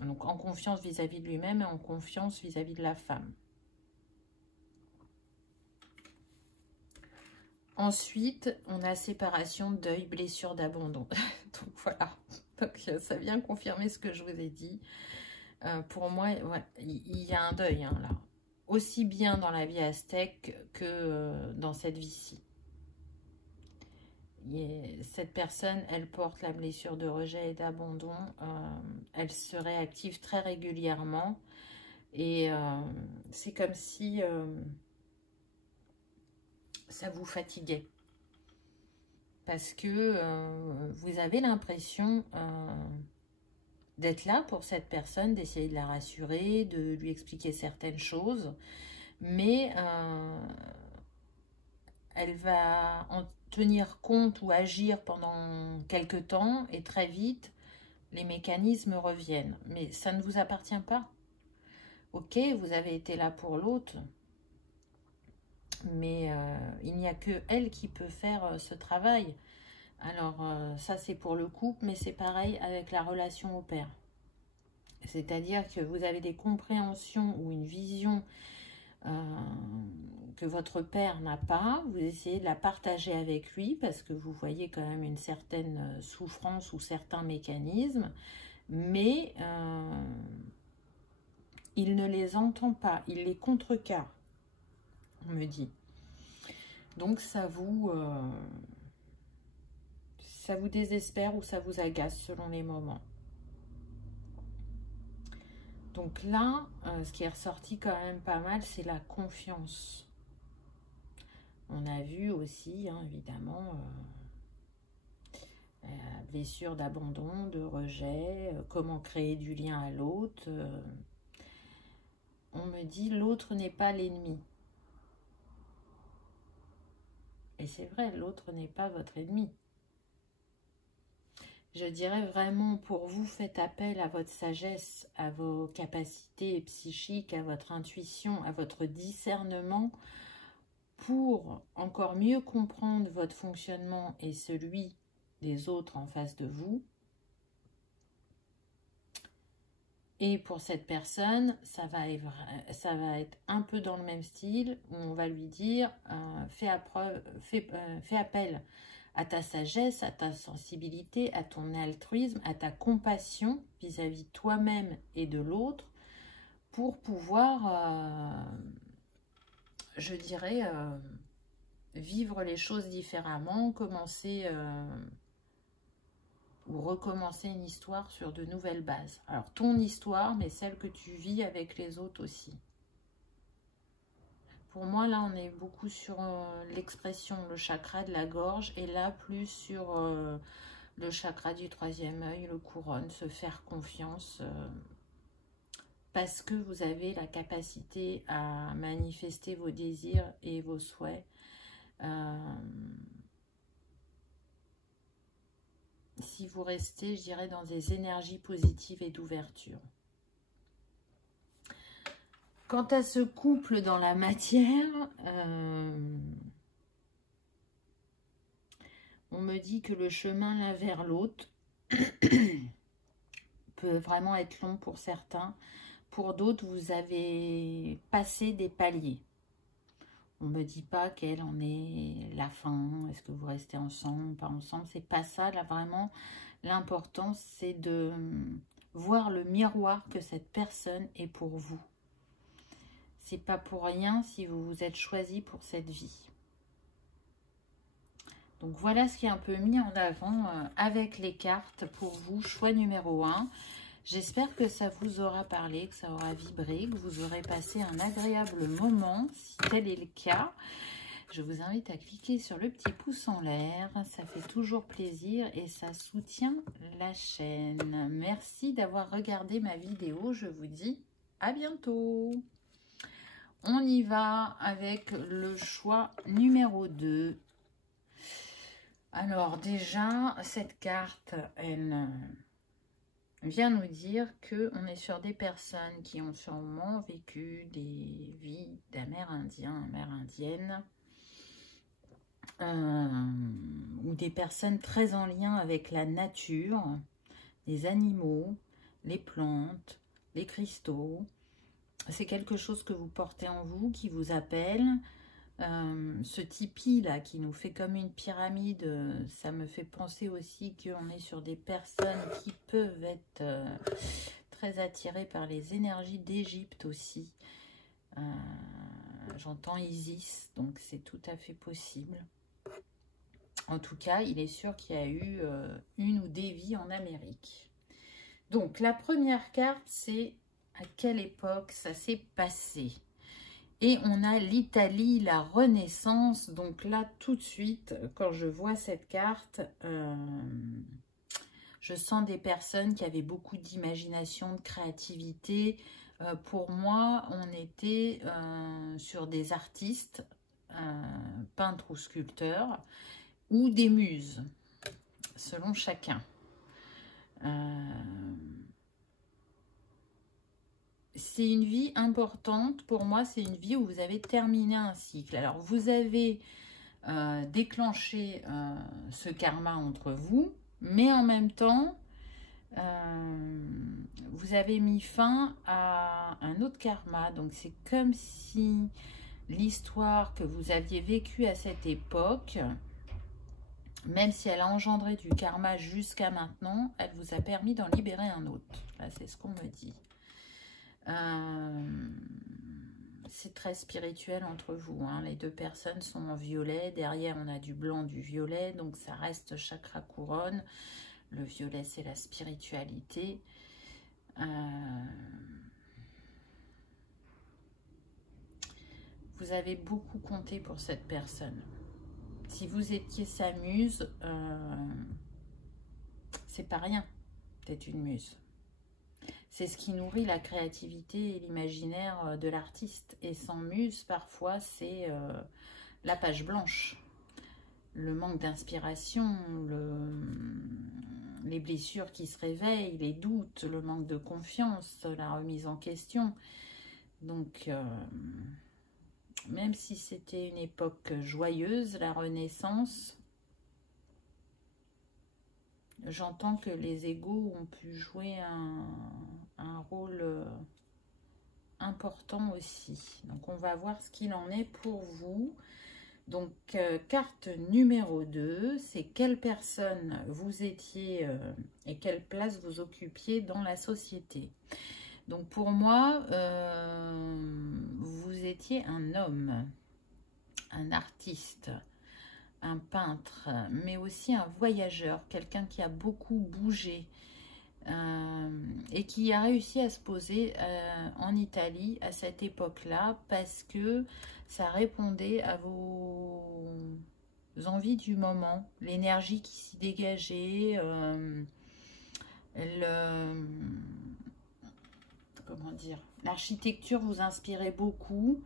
donc en confiance vis-à-vis de lui-même et en confiance vis-à-vis de la femme. Ensuite, on a séparation, deuil, blessure d'abandon. Donc voilà, donc, ça vient confirmer ce que je vous ai dit. Pour moi, ouais, il y a un deuil hein, là. Aussi bien dans la vie aztèque que dans cette vie-ci. Cette personne, elle porte la blessure de rejet et d'abandon. Elle se réactive très régulièrement. Et c'est comme si ça vous fatiguait. Parce que vous avez l'impression d'être là pour cette personne, d'essayer de la rassurer, de lui expliquer certaines choses. Mais elle va en tenir compte ou agir pendant quelques temps et très vite, les mécanismes reviennent. Mais ça ne vous appartient pas. Ok, vous avez été là pour l'autre, mais il n'y a que elle qui peut faire ce travail. Alors, ça c'est pour le couple, mais c'est pareil avec la relation au père. C'est-à-dire que vous avez des compréhensions ou une vision que votre père n'a pas, vous essayez de la partager avec lui parce que vous voyez quand même une certaine souffrance ou certains mécanismes, mais il ne les entend pas, il les contrecarre, on me dit. Donc ça vous désespère ou ça vous agace selon les moments. Donc là, ce qui est ressorti quand même pas mal, c'est la confiance. On a vu aussi, hein, évidemment, blessure d'abandon, de rejet, comment créer du lien à l'autre. On me dit, l'autre n'est pas l'ennemi. Et c'est vrai, l'autre n'est pas votre ennemi. Je dirais vraiment, pour vous, faites appel à votre sagesse, à vos capacités psychiques, à votre intuition, à votre discernement, pour encore mieux comprendre votre fonctionnement et celui des autres en face de vous. Et pour cette personne, ça va être un peu dans le même style, où on va lui dire fais appel à ta sagesse, à ta sensibilité, à ton altruisme, à ta compassion vis-à-vis de toi-même et de l'autre, pour pouvoir, je dirais, vivre les choses différemment, commencer ou recommencer une histoire sur de nouvelles bases. Alors, ton histoire, mais celle que tu vis avec les autres aussi. Pour moi, là, on est beaucoup sur l'expression, le chakra de la gorge, et là, plus sur le chakra du troisième œil, le couronne, se faire confiance, parce que vous avez la capacité à manifester vos désirs et vos souhaits. Si vous restez, je dirais, dans des énergies positives et d'ouverture. Quant à ce couple dans la matière, on me dit que le chemin l'un vers l'autre peut vraiment être long pour certains. Pour d'autres, vous avez passé des paliers. On ne me dit pas quelle en est la fin, est-ce que vous restez ensemble, pas ensemble, c'est pas ça. Là, vraiment, l'important, c'est de voir le miroir que cette personne est pour vous. C'est pas pour rien si vous vous êtes choisi pour cette vie. Donc, voilà ce qui est un peu mis en avant avec les cartes pour vous, choix numéro 1. J'espère que ça vous aura parlé, que ça aura vibré, que vous aurez passé un agréable moment. Si tel est le cas, je vous invite à cliquer sur le petit pouce en l'air. Ça fait toujours plaisir et ça soutient la chaîne. Merci d'avoir regardé ma vidéo. Je vous dis à bientôt. On y va avec le choix numéro 2. Alors déjà, cette carte, elle vient nous dire qu'on est sur des personnes qui ont sûrement vécu des vies d'Amérindiens, Amérindiennes, ou des personnes très en lien avec la nature, les animaux, les plantes, les cristaux. C'est quelque chose que vous portez en vous, qui vous appelle. Ce tipi là qui nous fait comme une pyramide, ça me fait penser aussi qu'on est sur des personnes qui peuvent être très attirées par les énergies d'Égypte aussi. J'entends Isis, donc c'est tout à fait possible. En tout cas, il est sûr qu'il y a eu une ou des vies en Amérique. Donc la première carte, c'est à quelle époque ça s'est passé. Et on a l'Italie, la Renaissance. Donc là, tout de suite, quand je vois cette carte, je sens des personnes qui avaient beaucoup d'imagination, de créativité. Pour moi, on était sur des artistes, peintres ou sculpteurs, ou des muses, selon chacun. C'est une vie importante. Pour moi, c'est une vie où vous avez terminé un cycle. Alors, vous avez déclenché ce karma entre vous, mais en même temps, vous avez mis fin à un autre karma. Donc, c'est comme si l'histoire que vous aviez vécue à cette époque, même si elle a engendré du karma jusqu'à maintenant, elle vous a permis d'en libérer un autre. Là, c'est ce qu'on me dit. C'est très spirituel entre vous, hein. Les deux personnes sont en violet. Derrière, on a du blanc, du violet. Donc, ça reste chakra couronne. Le violet, c'est la spiritualité. Vous avez beaucoup compté pour cette personne. Si vous étiez sa muse, c'est pas rien d'être une muse. C'est ce qui nourrit la créativité et l'imaginaire de l'artiste. Et sans muse, parfois, c'est la page blanche. Le manque d'inspiration, les blessures qui se réveillent, les doutes, le manque de confiance, la remise en question. Donc, même si c'était une époque joyeuse, la Renaissance, j'entends que les égos ont pu jouer un rôle important aussi. Donc, on va voir ce qu'il en est pour vous. Donc, carte numéro 2, c'est quelle personne vous étiez et quelle place vous occupiez dans la société. Donc, pour moi, vous étiez un homme, un artiste, un peintre, mais aussi un voyageur, quelqu'un qui a beaucoup bougé et qui a réussi à se poser en Italie à cette époque-là parce que ça répondait à vos envies du moment, l'énergie qui s'y dégageait, comment dire, l'architecture vous inspirait beaucoup.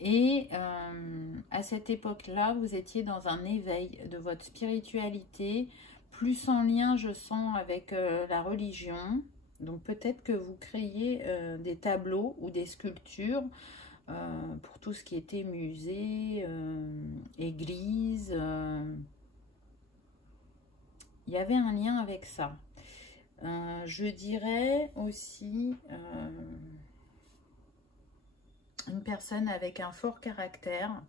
Et à cette époque-là, vous étiez dans un éveil de votre spiritualité, plus en lien, je sens, avec la religion. Donc peut-être que vous créiez des tableaux ou des sculptures pour tout ce qui était musée, église. Il y avait un lien avec ça. Je dirais aussi une personne avec un fort caractère,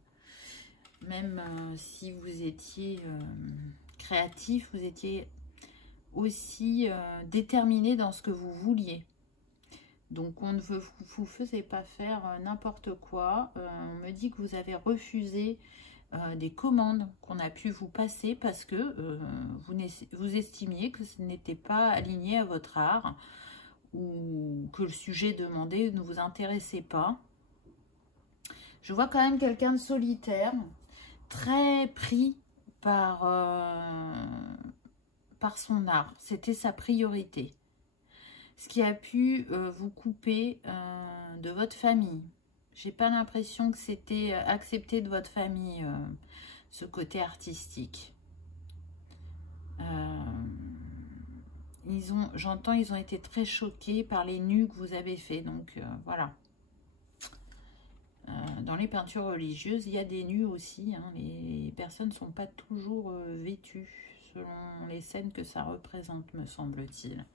même si vous étiez créatif, vous étiez aussi déterminé dans ce que vous vouliez. Donc, on ne vous faisait pas faire n'importe quoi. On me dit que vous avez refusé des commandes qu'on a pu vous passer parce que vous estimiez que ce n'était pas aligné à votre art ou que le sujet demandé ne vous intéressait pas. Je vois quand même quelqu'un de solitaire, très pris par son art. C'était sa priorité. Ce qui a pu vous couper de votre famille. J'ai pas l'impression que c'était accepté de votre famille, ce côté artistique. J'entends, ils ont été très choqués par les nus que vous avez fait. Donc voilà. Dans les peintures religieuses, il y a des nus aussi. Hein. Les personnes ne sont pas toujours vêtues selon les scènes que ça représente, me semble-t-il.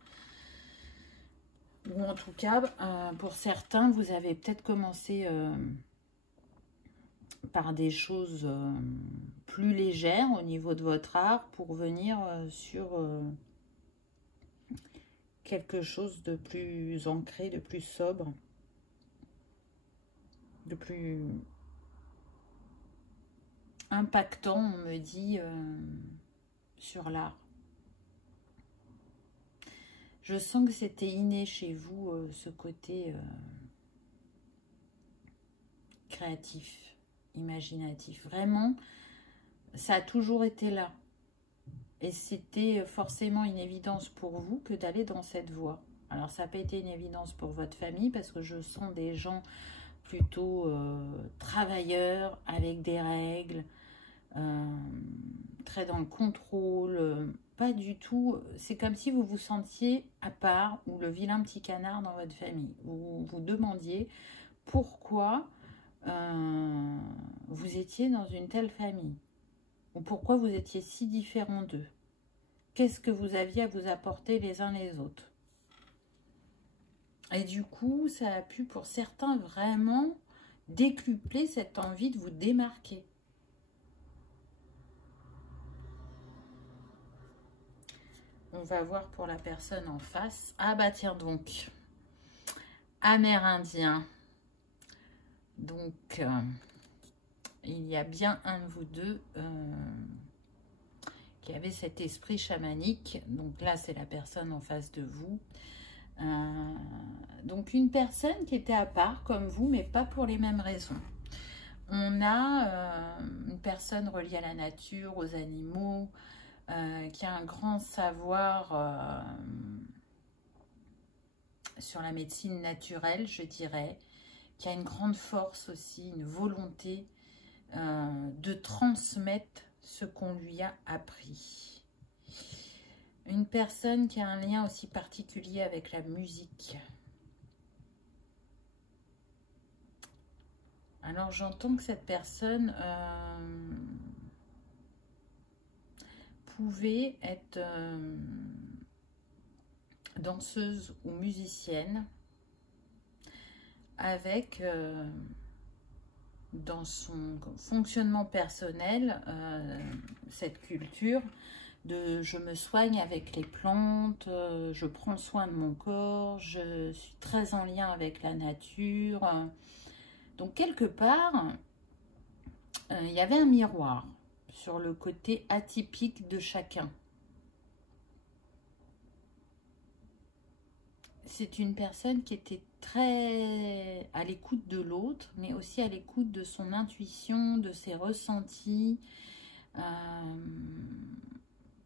Ou en tout cas, pour certains, vous avez peut-être commencé par des choses plus légères au niveau de votre art pour venir sur quelque chose de plus ancré, de plus sobre, de plus impactant, on me dit, sur l'art. Je sens que c'était inné chez vous, ce côté créatif, imaginatif. Vraiment, ça a toujours été là. Et c'était forcément une évidence pour vous que d'aller dans cette voie. Alors, ça n'a pas été une évidence pour votre famille parce que je sens des gens plutôt travailleurs, avec des règles, très dans le contrôle, pas du tout. C'est comme si vous vous sentiez à part ou le vilain petit canard dans votre famille. Vous vous demandiez pourquoi vous étiez dans une telle famille ou pourquoi vous étiez si différents d'eux. Qu'est-ce que vous aviez à vous apporter les uns les autres? Et du coup, ça a pu pour certains vraiment décupler cette envie de vous démarquer. On va voir pour la personne en face. Ah bah tiens donc, Amérindien. Donc, il y a bien un de vous deux qui avait cet esprit chamanique. Donc là, c'est la personne en face de vous. Donc une personne qui était à part comme vous, mais pas pour les mêmes raisons. On a une personne reliée à la nature, aux animaux, qui a un grand savoir sur la médecine naturelle, je dirais, qui a une grande force aussi, une volonté de transmettre ce qu'on lui a appris. Une personne qui a un lien aussi particulier avec la musique. Alors j'entends que cette personne pouvait être danseuse ou musicienne avec dans son fonctionnement personnel cette culture de je me soigne avec les plantes, je prends soin de mon corps, je suis très en lien avec la nature. Donc quelque part, il y avait un miroir sur le côté atypique de chacun. C'est une personne qui était très à l'écoute de l'autre, mais aussi à l'écoute de son intuition, de ses ressentis.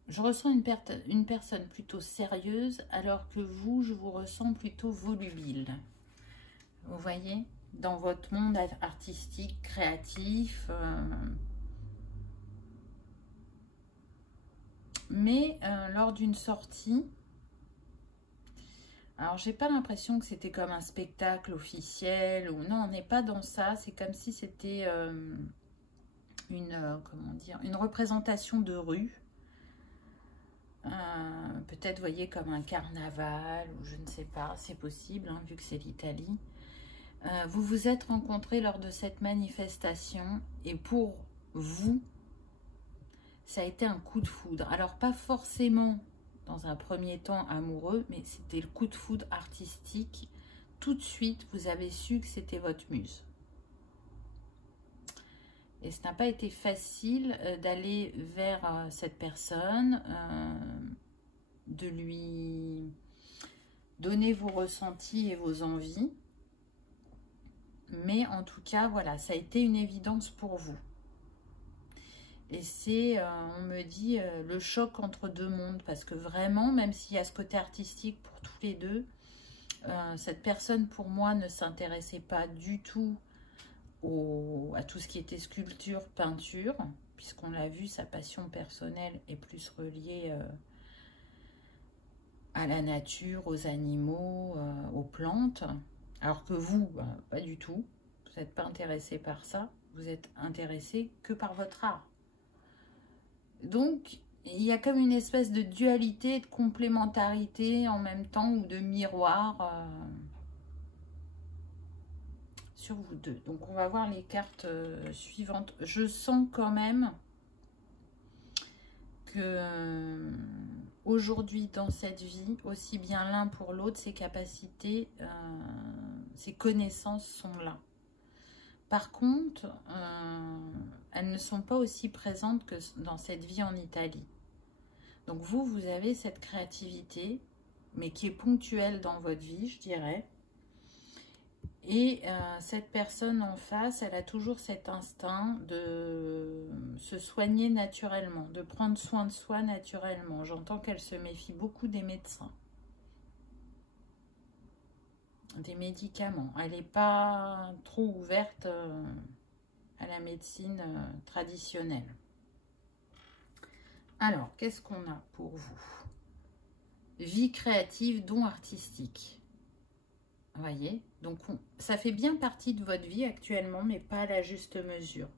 Je ressens une personne plutôt sérieuse, alors que vous, je vous ressens plutôt volubile. Vous voyez, dans votre monde artistique, créatif. Mais lors d'une sortie, alors j'ai pas l'impression que c'était comme un spectacle officiel, ou non, on n'est pas dans ça. C'est comme si c'était comment dire, une représentation de rue. Peut-être, vous voyez, comme un carnaval, ou je ne sais pas, c'est possible, hein, vu que c'est l'Italie. Vous vous êtes rencontrés lors de cette manifestation, et pour vous, ça a été un coup de foudre. Alors, pas forcément dans un premier temps amoureux, mais c'était le coup de foudre artistique. Tout de suite, vous avez su que c'était votre muse. Et ce n'a pas été facile d'aller vers cette personne, de lui donner vos ressentis et vos envies. Mais en tout cas, voilà, ça a été une évidence pour vous. Et c'est, on me dit, le choc entre deux mondes. Parce que vraiment, même s'il y a ce côté artistique pour tous les deux, cette personne, pour moi, ne s'intéressait pas du tout à tout ce qui était sculpture, peinture, puisqu'on l'a vu, sa passion personnelle est plus reliée à la nature, aux animaux, aux plantes, alors que vous, pas du tout, vous n'êtes pas intéressé par ça, vous êtes intéressé que par votre art. Donc, il y a comme une espèce de dualité, de complémentarité en même temps, ou de miroir sur vous deux. Donc on va voir les cartes suivantes. Je sens quand même que aujourd'hui dans cette vie, aussi bien l'un pour l'autre, ses capacités, ses connaissances sont là. Par contre, elles ne sont pas aussi présentes que dans cette vie en Italie. Donc vous avez cette créativité, mais qui est ponctuelle dans votre vie, je dirais. Et cette personne en face, elle a toujours cet instinct de se soigner naturellement, de prendre soin de soi naturellement. J'entends qu'elle se méfie beaucoup des médecins, des médicaments. Elle n'est pas trop ouverte à la médecine traditionnelle. Alors, qu'est-ce qu'on a pour vous? Vie créative, don artistique. Vous voyez, donc ça fait bien partie de votre vie actuellement, mais pas à la juste mesure.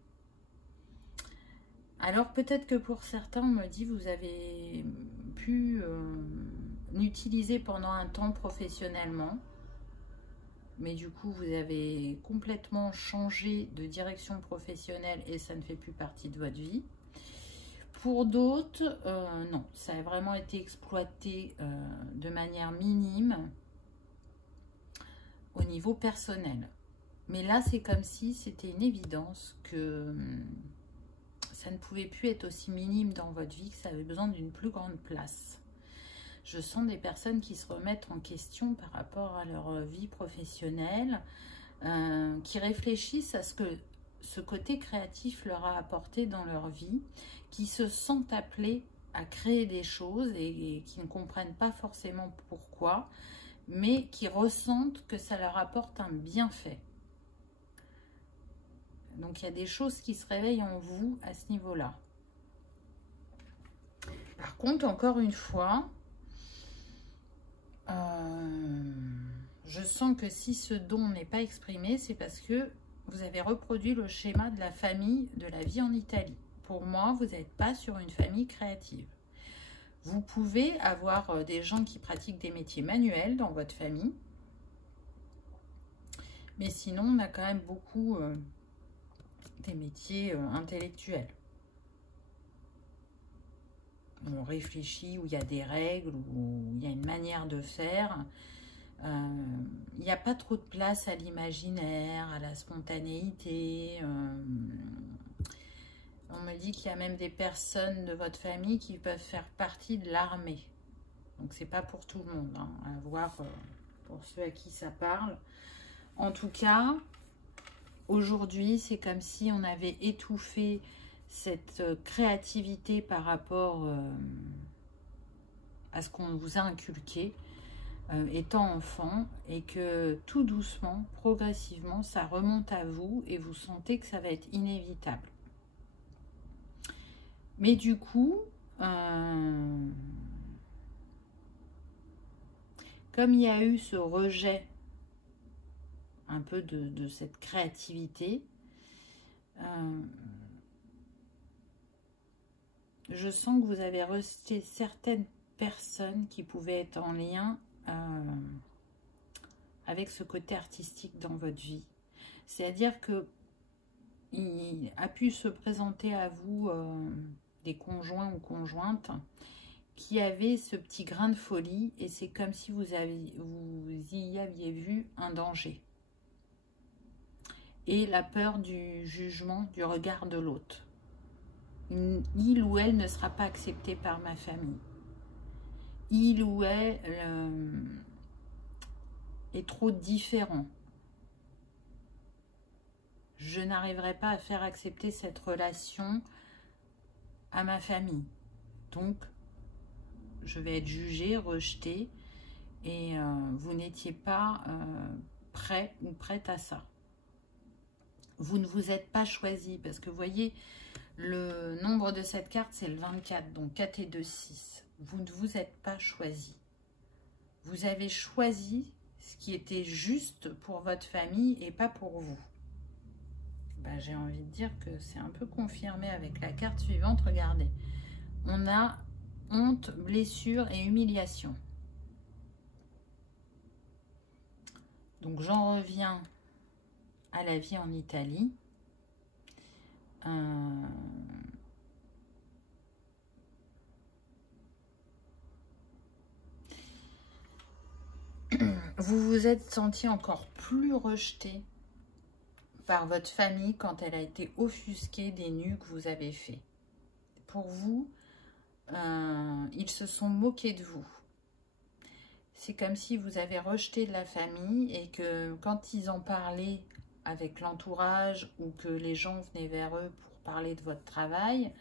Alors peut-être que pour certains, on me dit, vous avez pu l'utiliser pendant un temps professionnellement, mais du coup vous avez complètement changé de direction professionnelle et ça ne fait plus partie de votre vie. Pour d'autres, non, ça a vraiment été exploité de manière minime au niveau personnel. Mais là, c'est comme si c'était une évidence que ça ne pouvait plus être aussi minime dans votre vie, que ça avait besoin d'une plus grande place. Je sens des personnes qui se remettent en question par rapport à leur vie professionnelle, qui réfléchissent à ce que ce côté créatif leur a apporté dans leur vie, qui se sentent appelés à créer des choses et qui ne comprennent pas forcément pourquoi, mais qui ressentent que ça leur apporte un bienfait. Donc, il y a des choses qui se réveillent en vous à ce niveau-là. Par contre, encore une fois, je sens que si ce don n'est pas exprimé, c'est parce que vous avez reproduit le schéma de la famille, de la vie en Italie. Pour moi, vous n'êtes pas sur une famille créative. Vous pouvez avoir des gens qui pratiquent des métiers manuels dans votre famille. Mais sinon, on a quand même beaucoup des métiers intellectuels. On réfléchit, où il y a des règles, où il y a une manière de faire. Il n'y a pas trop de place à l'imaginaire, à la spontanéité. On me dit qu'il y a même des personnes de votre famille qui peuvent faire partie de l'armée. Donc, c'est pas pour tout le monde, hein, à voir pour ceux à qui ça parle. En tout cas, aujourd'hui, c'est comme si on avait étouffé cette créativité par rapport à ce qu'on vous a inculqué étant enfant, et que tout doucement, progressivement, ça remonte à vous et vous sentez que ça va être inévitable. Mais du coup, comme il y a eu ce rejet un peu de cette créativité, je sens que vous avez rejeté certaines personnes qui pouvaient être en lien avec ce côté artistique dans votre vie. C'est-à-dire que il a pu se présenter à vous des conjoints ou conjointes qui avaient ce petit grain de folie, et c'est comme si vous y aviez vu un danger. Et la peur du jugement, du regard de l'autre. Il ou elle ne sera pas accepté par ma famille. Il ou elle est trop différent. Je n'arriverai pas à faire accepter cette relation à ma famille. Donc, je vais être jugée, rejetée, et vous n'étiez pas prêt ou prête à ça. Vous ne vous êtes pas choisi, parce que vous voyez, le nombre de cette carte, c'est le 24, donc 4 et 2, 6. Vous ne vous êtes pas choisi. Vous avez choisi ce qui était juste pour votre famille et pas pour vous. Ben, j'ai envie de dire que c'est un peu confirmé avec la carte suivante. Regardez, on a honte, blessure et humiliation. Donc j'en reviens à la vie en Italie. Vous vous êtes senti encore plus rejeté par votre famille quand elle a été offusquée des nus que vous avez faits. Pour vous, ils se sont moqués de vous. C'est comme si vous avez rejeté de la famille et que quand ils en parlaient avec l'entourage ou que les gens venaient vers eux pour parler de votre travail,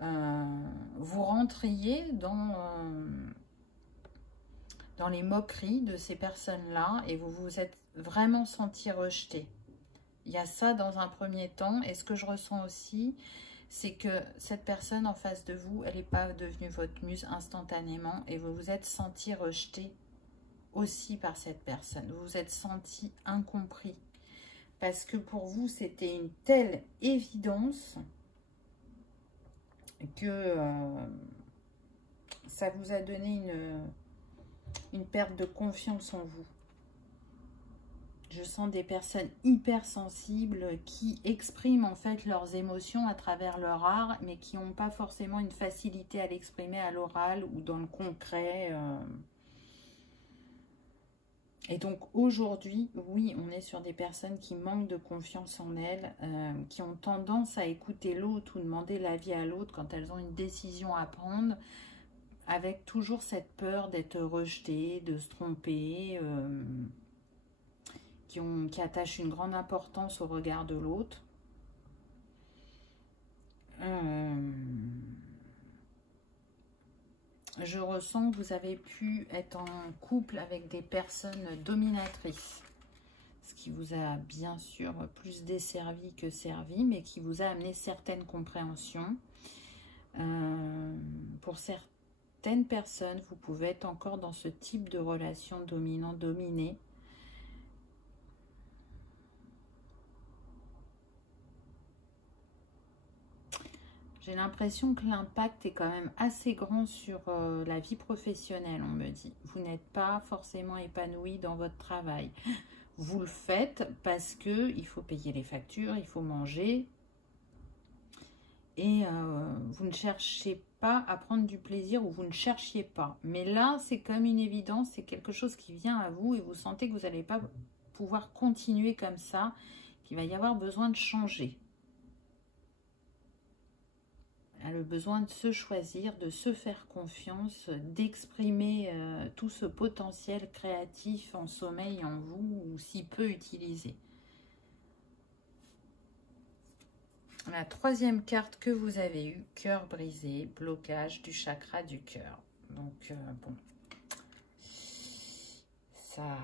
vous rentriez dans les moqueries de ces personnes-là et vous vous êtes vraiment senti rejeté. Il y a ça dans un premier temps, et ce que je ressens aussi, c'est que cette personne en face de vous, elle n'est pas devenue votre muse instantanément, et vous vous êtes senti rejeté aussi par cette personne. Vous vous êtes senti incompris, parce que pour vous, c'était une telle évidence que ça vous a donné une perte de confiance en vous. Je sens des personnes hypersensibles qui expriment en fait leurs émotions à travers leur art, mais qui n'ont pas forcément une facilité à l'exprimer à l'oral ou dans le concret. Et donc aujourd'hui, oui, on est sur des personnes qui manquent de confiance en elles, qui ont tendance à écouter l'autre ou demander l'avis à l'autre quand elles ont une décision à prendre, avec toujours cette peur d'être rejetées, de se tromper, qui attachent une grande importance au regard de l'autre. Je ressens que vous avez pu être en couple avec des personnes dominatrices, ce qui vous a bien sûr plus desservi que servi, mais qui vous a amené certaines compréhensions. Pour certaines personnes, vous pouvez être encore dans ce type de relation dominant-dominé. J'ai l'impression que l'impact est quand même assez grand sur la vie professionnelle, on me dit. Vous n'êtes pas forcément épanoui dans votre travail. Vous le faites parce que il faut payer les factures, il faut manger. Et vous ne cherchez pas à prendre du plaisir ou vous ne cherchiez pas. Mais là, c'est comme une évidence, c'est quelque chose qui vient à vous et vous sentez que vous n'allez pas pouvoir continuer comme ça, qu'il va y avoir besoin de changer. Elle a le besoin de se choisir, de se faire confiance, d'exprimer tout ce potentiel créatif en sommeil en vous ou si peu utilisé. La troisième carte que vous avez eue, cœur brisé, blocage du chakra du cœur. Donc, bon, ça,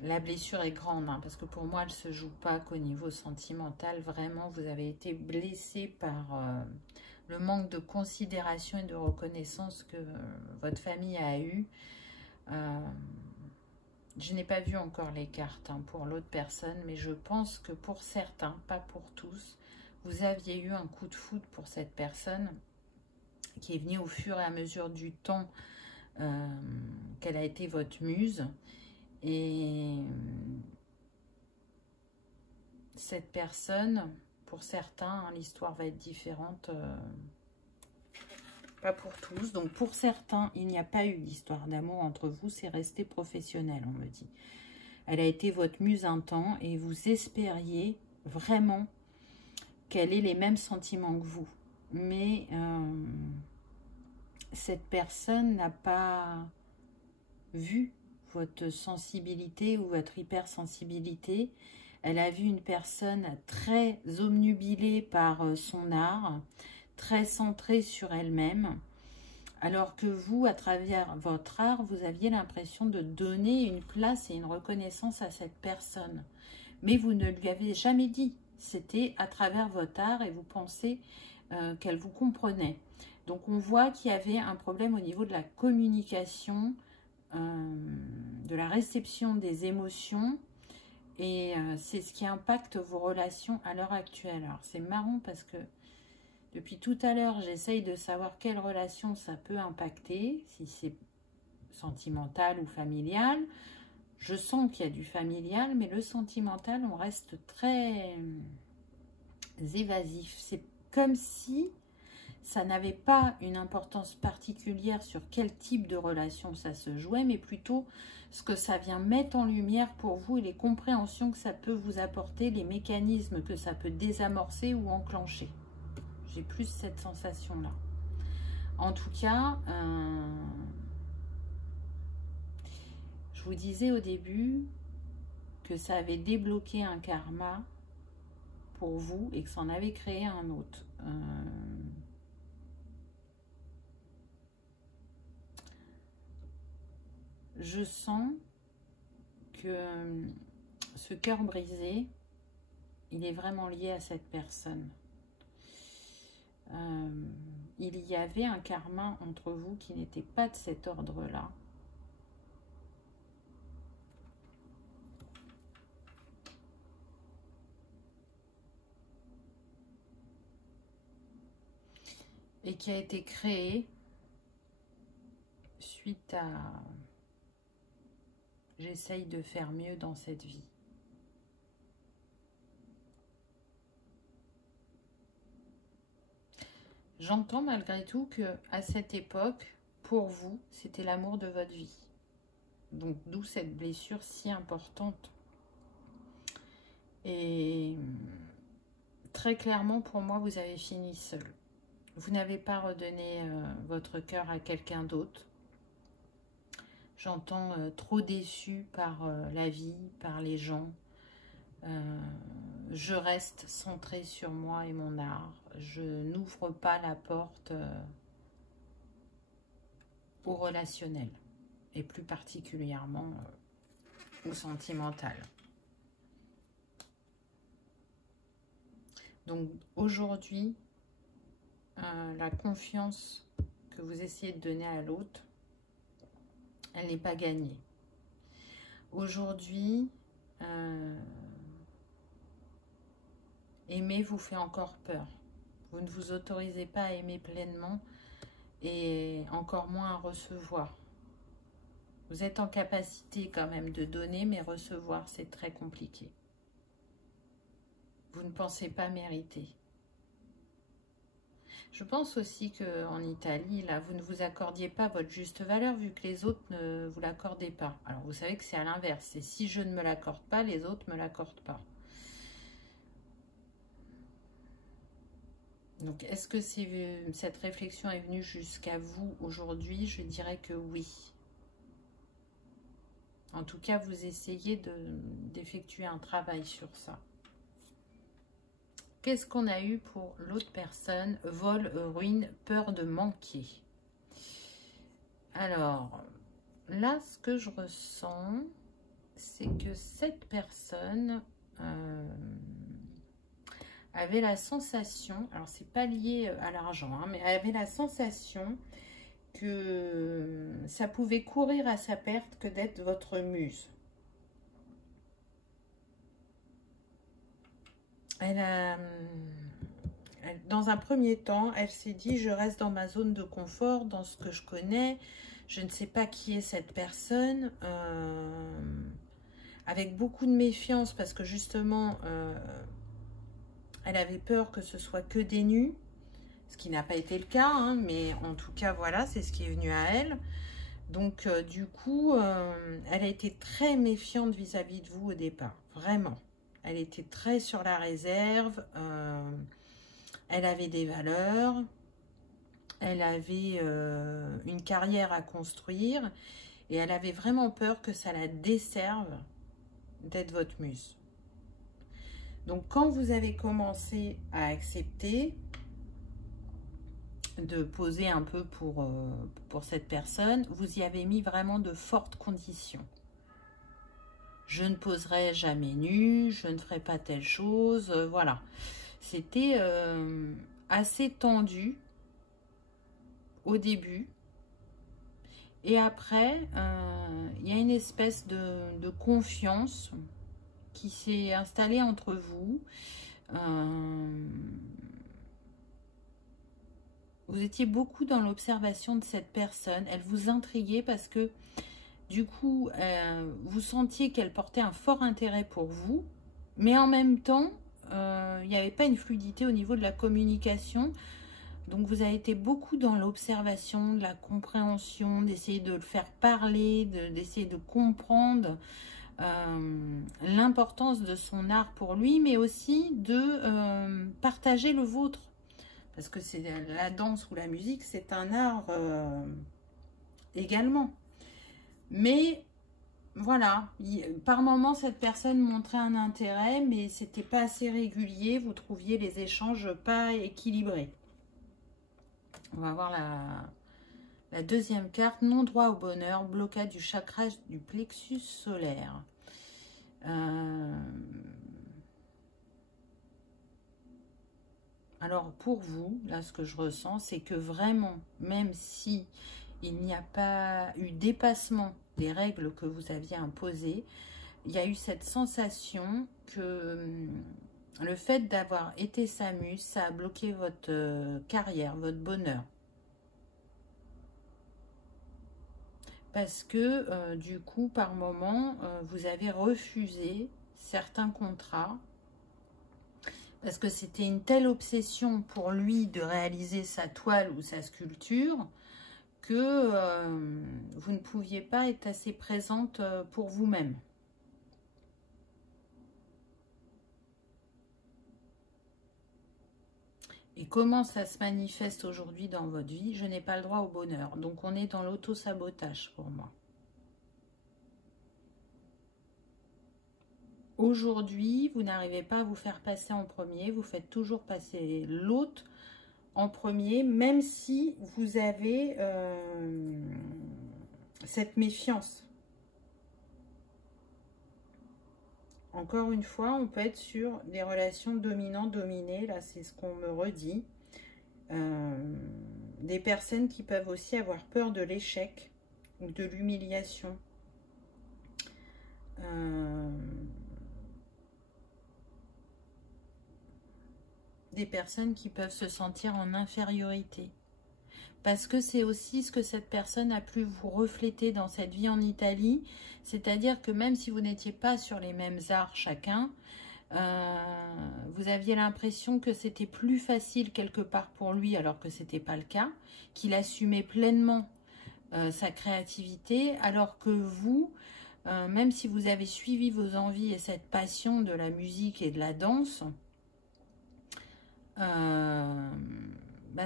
la blessure est grande, hein, parce que pour moi, elle ne se joue pas qu'au niveau sentimental. Vraiment, vous avez été blessé par le manque de considération et de reconnaissance que votre famille a eu. Je n'ai pas vu encore les cartes pour l'autre personne, mais je pense que pour certains, pas pour tous, vous aviez eu un coup de foudre pour cette personne qui est venue au fur et à mesure du temps qu'elle a été votre muse. Et cette personne, pour certains, l'histoire va être différente, pas pour tous. Donc pour certains, il n'y a pas eu d'histoire d'amour entre vous, c'est resté professionnel, on me dit. Elle a été votre muse un temps et vous espériez vraiment qu'elle ait les mêmes sentiments que vous. Mais cette personne n'a pas vu votre sensibilité ou votre hypersensibilité. Elle a vu une personne très obnubilée par son art, très centrée sur elle-même, alors que vous, à travers votre art, vous aviez l'impression de donner une place et une reconnaissance à cette personne. Mais vous ne lui avez jamais dit. C'était à travers votre art et vous pensez qu'elle vous comprenait. Donc on voit qu'il y avait un problème au niveau de la communication, de la réception des émotions. Et c'est ce qui impacte vos relations à l'heure actuelle. Alors c'est marrant parce que depuis tout à l'heure, j'essaye de savoir quelle relation ça peut impacter, si c'est sentimental ou familial. Je sens qu'il y a du familial, mais le sentimental, on reste très évasif. C'est comme si ça n'avait pas une importance particulière sur quel type de relation ça se jouait, mais plutôt ce que ça vient mettre en lumière pour vous et les compréhensions que ça peut vous apporter, les mécanismes que ça peut désamorcer ou enclencher. J'ai plus cette sensation-là. En tout cas, je vous disais au début que ça avait débloqué un karma pour vous et que ça en avait créé un autre. Je sens que ce cœur brisé, il est vraiment lié à cette personne. Il y avait un karma entre vous qui n'était pas de cet ordre-là. Et qui a été créé suite à... J'essaye de faire mieux dans cette vie. J'entends malgré tout que à cette époque, pour vous, c'était l'amour de votre vie. Donc d'où cette blessure si importante. Et très clairement, pour moi, vous avez fini seul. Vous n'avez pas redonné votre cœur à quelqu'un d'autre. J'entends trop déçu par la vie, par les gens. Je reste centrée sur moi et mon art. Je n'ouvre pas la porte au relationnel. Et plus particulièrement au sentimental. Donc aujourd'hui, la confiance que vous essayez de donner à l'autre, elle n'est pas gagnée. Aujourd'hui, aimer vous fait encore peur. Vous ne vous autorisez pas à aimer pleinement et encore moins à recevoir. Vous êtes en capacité quand même de donner, mais recevoir, c'est très compliqué. Vous ne pensez pas mériter. Je pense aussi qu'en Italie, là, vous ne vous accordiez pas votre juste valeur vu que les autres ne vous l'accordaient pas. Alors, vous savez que c'est à l'inverse. C'est si je ne me l'accorde pas, les autres ne me l'accordent pas. Donc, est-ce que cette réflexion est venue jusqu'à vous aujourd'hui? Je dirais que oui. En tout cas, vous essayez d'effectuer un travail sur ça. Qu'est-ce qu'on a eu pour l'autre personne? Vol, ruine, peur de manquer. Alors, là, ce que je ressens, c'est que cette personne avait la sensation, alors c'est pas lié à l'argent, hein, mais elle avait la sensation que ça pouvait courir à sa perte que d'être votre muse. Dans un premier temps, elle s'est dit, je reste dans ma zone de confort, dans ce que je connais, je ne sais pas qui est cette personne, avec beaucoup de méfiance, parce que justement, elle avait peur que ce soit que des nus, ce qui n'a pas été le cas, hein, mais en tout cas, voilà, c'est ce qui est venu à elle. Donc, du coup, elle a été très méfiante vis-à-vis de vous au départ, vraiment. Elle était très sur la réserve, elle avait des valeurs, elle avait une carrière à construire et elle avait vraiment peur que ça la desserve d'être votre muse. Donc, quand vous avez commencé à accepter de poser un peu pour cette personne, vous y avez mis vraiment de fortes conditions. Je ne poserai jamais nu, je ne ferai pas telle chose, voilà. C'était assez tendu au début. Et après, il y a une espèce de confiance qui s'est installée entre vous. Vous étiez beaucoup dans l'observation de cette personne. Elle vous intriguait parce que, du coup, vous sentiez qu'elle portait un fort intérêt pour vous. Mais en même temps, il n'y avait pas une fluidité au niveau de la communication. Donc, vous avez été beaucoup dans l'observation, de la compréhension, d'essayer de le faire parler, d'essayer de comprendre l'importance de son art pour lui, mais aussi de partager le vôtre. Parce que c'est la danse ou la musique, c'est un art également. Mais voilà, par moments, cette personne montrait un intérêt, mais c'était pas assez régulier. Vous trouviez les échanges pas équilibrés. On va voir la deuxième carte, non droit au bonheur, blocage du chakra du plexus solaire. Alors pour vous, là ce que je ressens, c'est que vraiment, même si il n'y a pas eu dépassement des règles que vous aviez imposées, il y a eu cette sensation que le fait d'avoir été sa muse, ça a bloqué votre carrière, votre bonheur. Parce que du coup, par moment, vous avez refusé certains contrats. Parce que c'était une telle obsession pour lui de réaliser sa toile ou sa sculpture que vous ne pouviez pas être assez présente pour vous-même. Et comment ça se manifeste aujourd'hui dans votre vie? Je n'ai pas le droit au bonheur. Donc on est dans l'auto-sabotage pour moi. Aujourd'hui, vous n'arrivez pas à vous faire passer en premier. Vous faites toujours passer l'autre en premier, même si vous avez cette méfiance. Encore une fois, on peut être sur des relations dominant-dominé. Là, c'est ce qu'on me redit. Des personnes qui peuvent aussi avoir peur de l'échec ou de l'humiliation. des personnes qui peuvent se sentir en infériorité. Parce que c'est aussi ce que cette personne a pu vous refléter dans cette vie en Italie. C'est-à-dire que même si vous n'étiez pas sur les mêmes arts chacun, vous aviez l'impression que c'était plus facile quelque part pour lui, alors que ce n'était pas le cas, qu'il assumait pleinement sa créativité, alors que vous, même si vous avez suivi vos envies et cette passion de la musique et de la danse,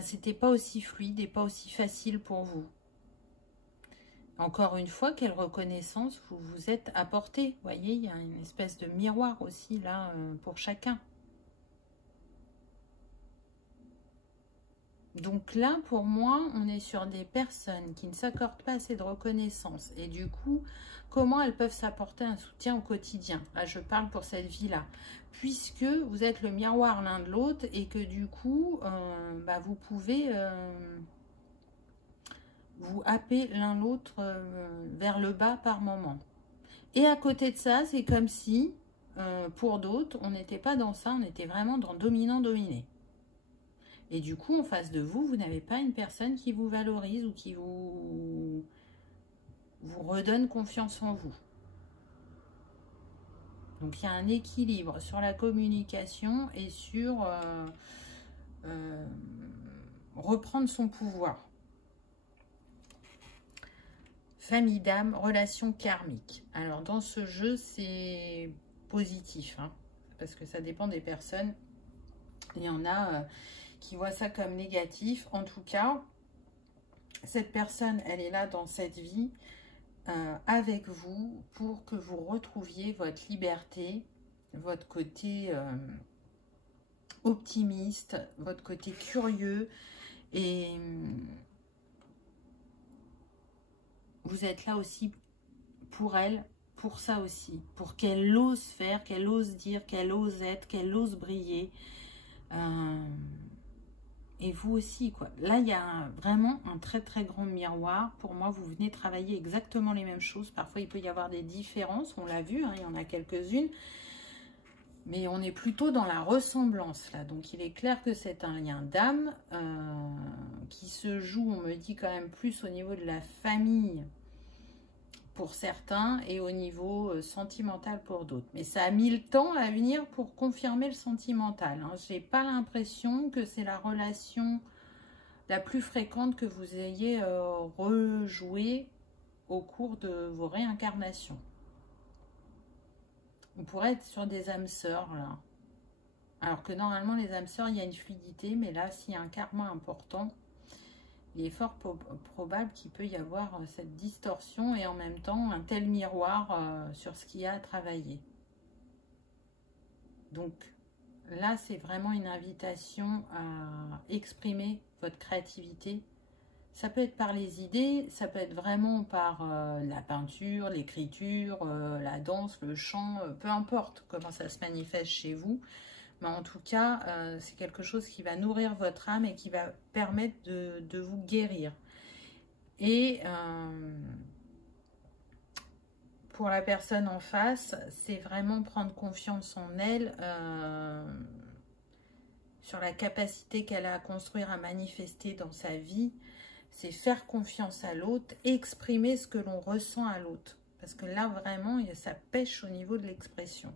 c'était pas aussi fluide et pas aussi facile pour vous. Encore une fois, quelle reconnaissance vous vous êtes apporté. Vous voyez, il y a une espèce de miroir aussi là pour chacun. Donc là, pour moi, on est sur des personnes qui ne s'accordent pas assez de reconnaissance. Et du coup, comment elles peuvent s'apporter un soutien au quotidien? Là, je parle pour cette vie-là. Puisque vous êtes le miroir l'un de l'autre et que du coup, vous pouvez vous happer l'un l'autre vers le bas par moment. Et à côté de ça, c'est comme si, pour d'autres, on n'était pas dans ça, on était vraiment dans dominant-dominé. Et du coup, en face de vous, vous n'avez pas une personne qui vous valorise ou qui vous redonne confiance en vous. Donc, il y a un équilibre sur la communication et sur reprendre son pouvoir. Famille d'âme, relation karmique. Alors, dans ce jeu, c'est positif, hein, parce que ça dépend des personnes. Il y en a qui voient ça comme négatif. En tout cas, cette personne, elle est là dans cette vie avec vous pour que vous retrouviez votre liberté, votre côté optimiste, votre côté curieux. Et vous êtes là aussi pour elle, pour ça aussi, pour qu'elle ose faire, qu'elle ose dire, qu'elle ose être, qu'elle ose briller. Et vous aussi, quoi. Là, il y a vraiment un très très grand miroir. Pour moi, vous venez travailler exactement les mêmes choses. Parfois, il peut y avoir des différences. On l'a vu, hein, il y en a quelques-unes. Mais on est plutôt dans la ressemblance, là. Donc, il est clair que c'est un lien d'âme qui se joue, on me dit quand même plus au niveau de la famille pour certains et au niveau sentimental pour d'autres. Mais ça a mis le temps à venir pour confirmer le sentimental. Hein. Je n'ai pas l'impression que c'est la relation la plus fréquente que vous ayez rejouée au cours de vos réincarnations. On pourrait être sur des âmes sœurs, là. Alors que normalement, les âmes sœurs, il y a une fluidité, mais là, s'il y a un karma important, il est fort probable qu'il peut y avoir cette distorsion et en même temps un tel miroir sur ce qu'il y a à travailler. Donc là, c'est vraiment une invitation à exprimer votre créativité. Ça peut être par les idées, ça peut être vraiment par la peinture, l'écriture, la danse, le chant, peu importe comment ça se manifeste chez vous. Mais en tout cas, c'est quelque chose qui va nourrir votre âme et qui va permettre de vous guérir. Et pour la personne en face, c'est vraiment prendre confiance en elle, sur la capacité qu'elle a à construire, à manifester dans sa vie. C'est faire confiance à l'autre, exprimer ce que l'on ressent à l'autre. Parce que là, vraiment, ça pêche au niveau de l'expression.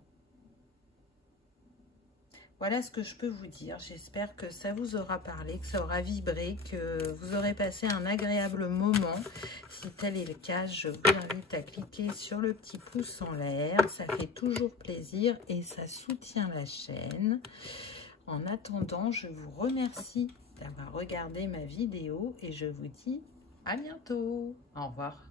Voilà ce que je peux vous dire. J'espère que ça vous aura parlé, que ça aura vibré, que vous aurez passé un agréable moment. Si tel est le cas, je vous invite à cliquer sur le petit pouce en l'air. Ça fait toujours plaisir et ça soutient la chaîne. En attendant, je vous remercie d'avoir regardé ma vidéo et je vous dis à bientôt. Au revoir.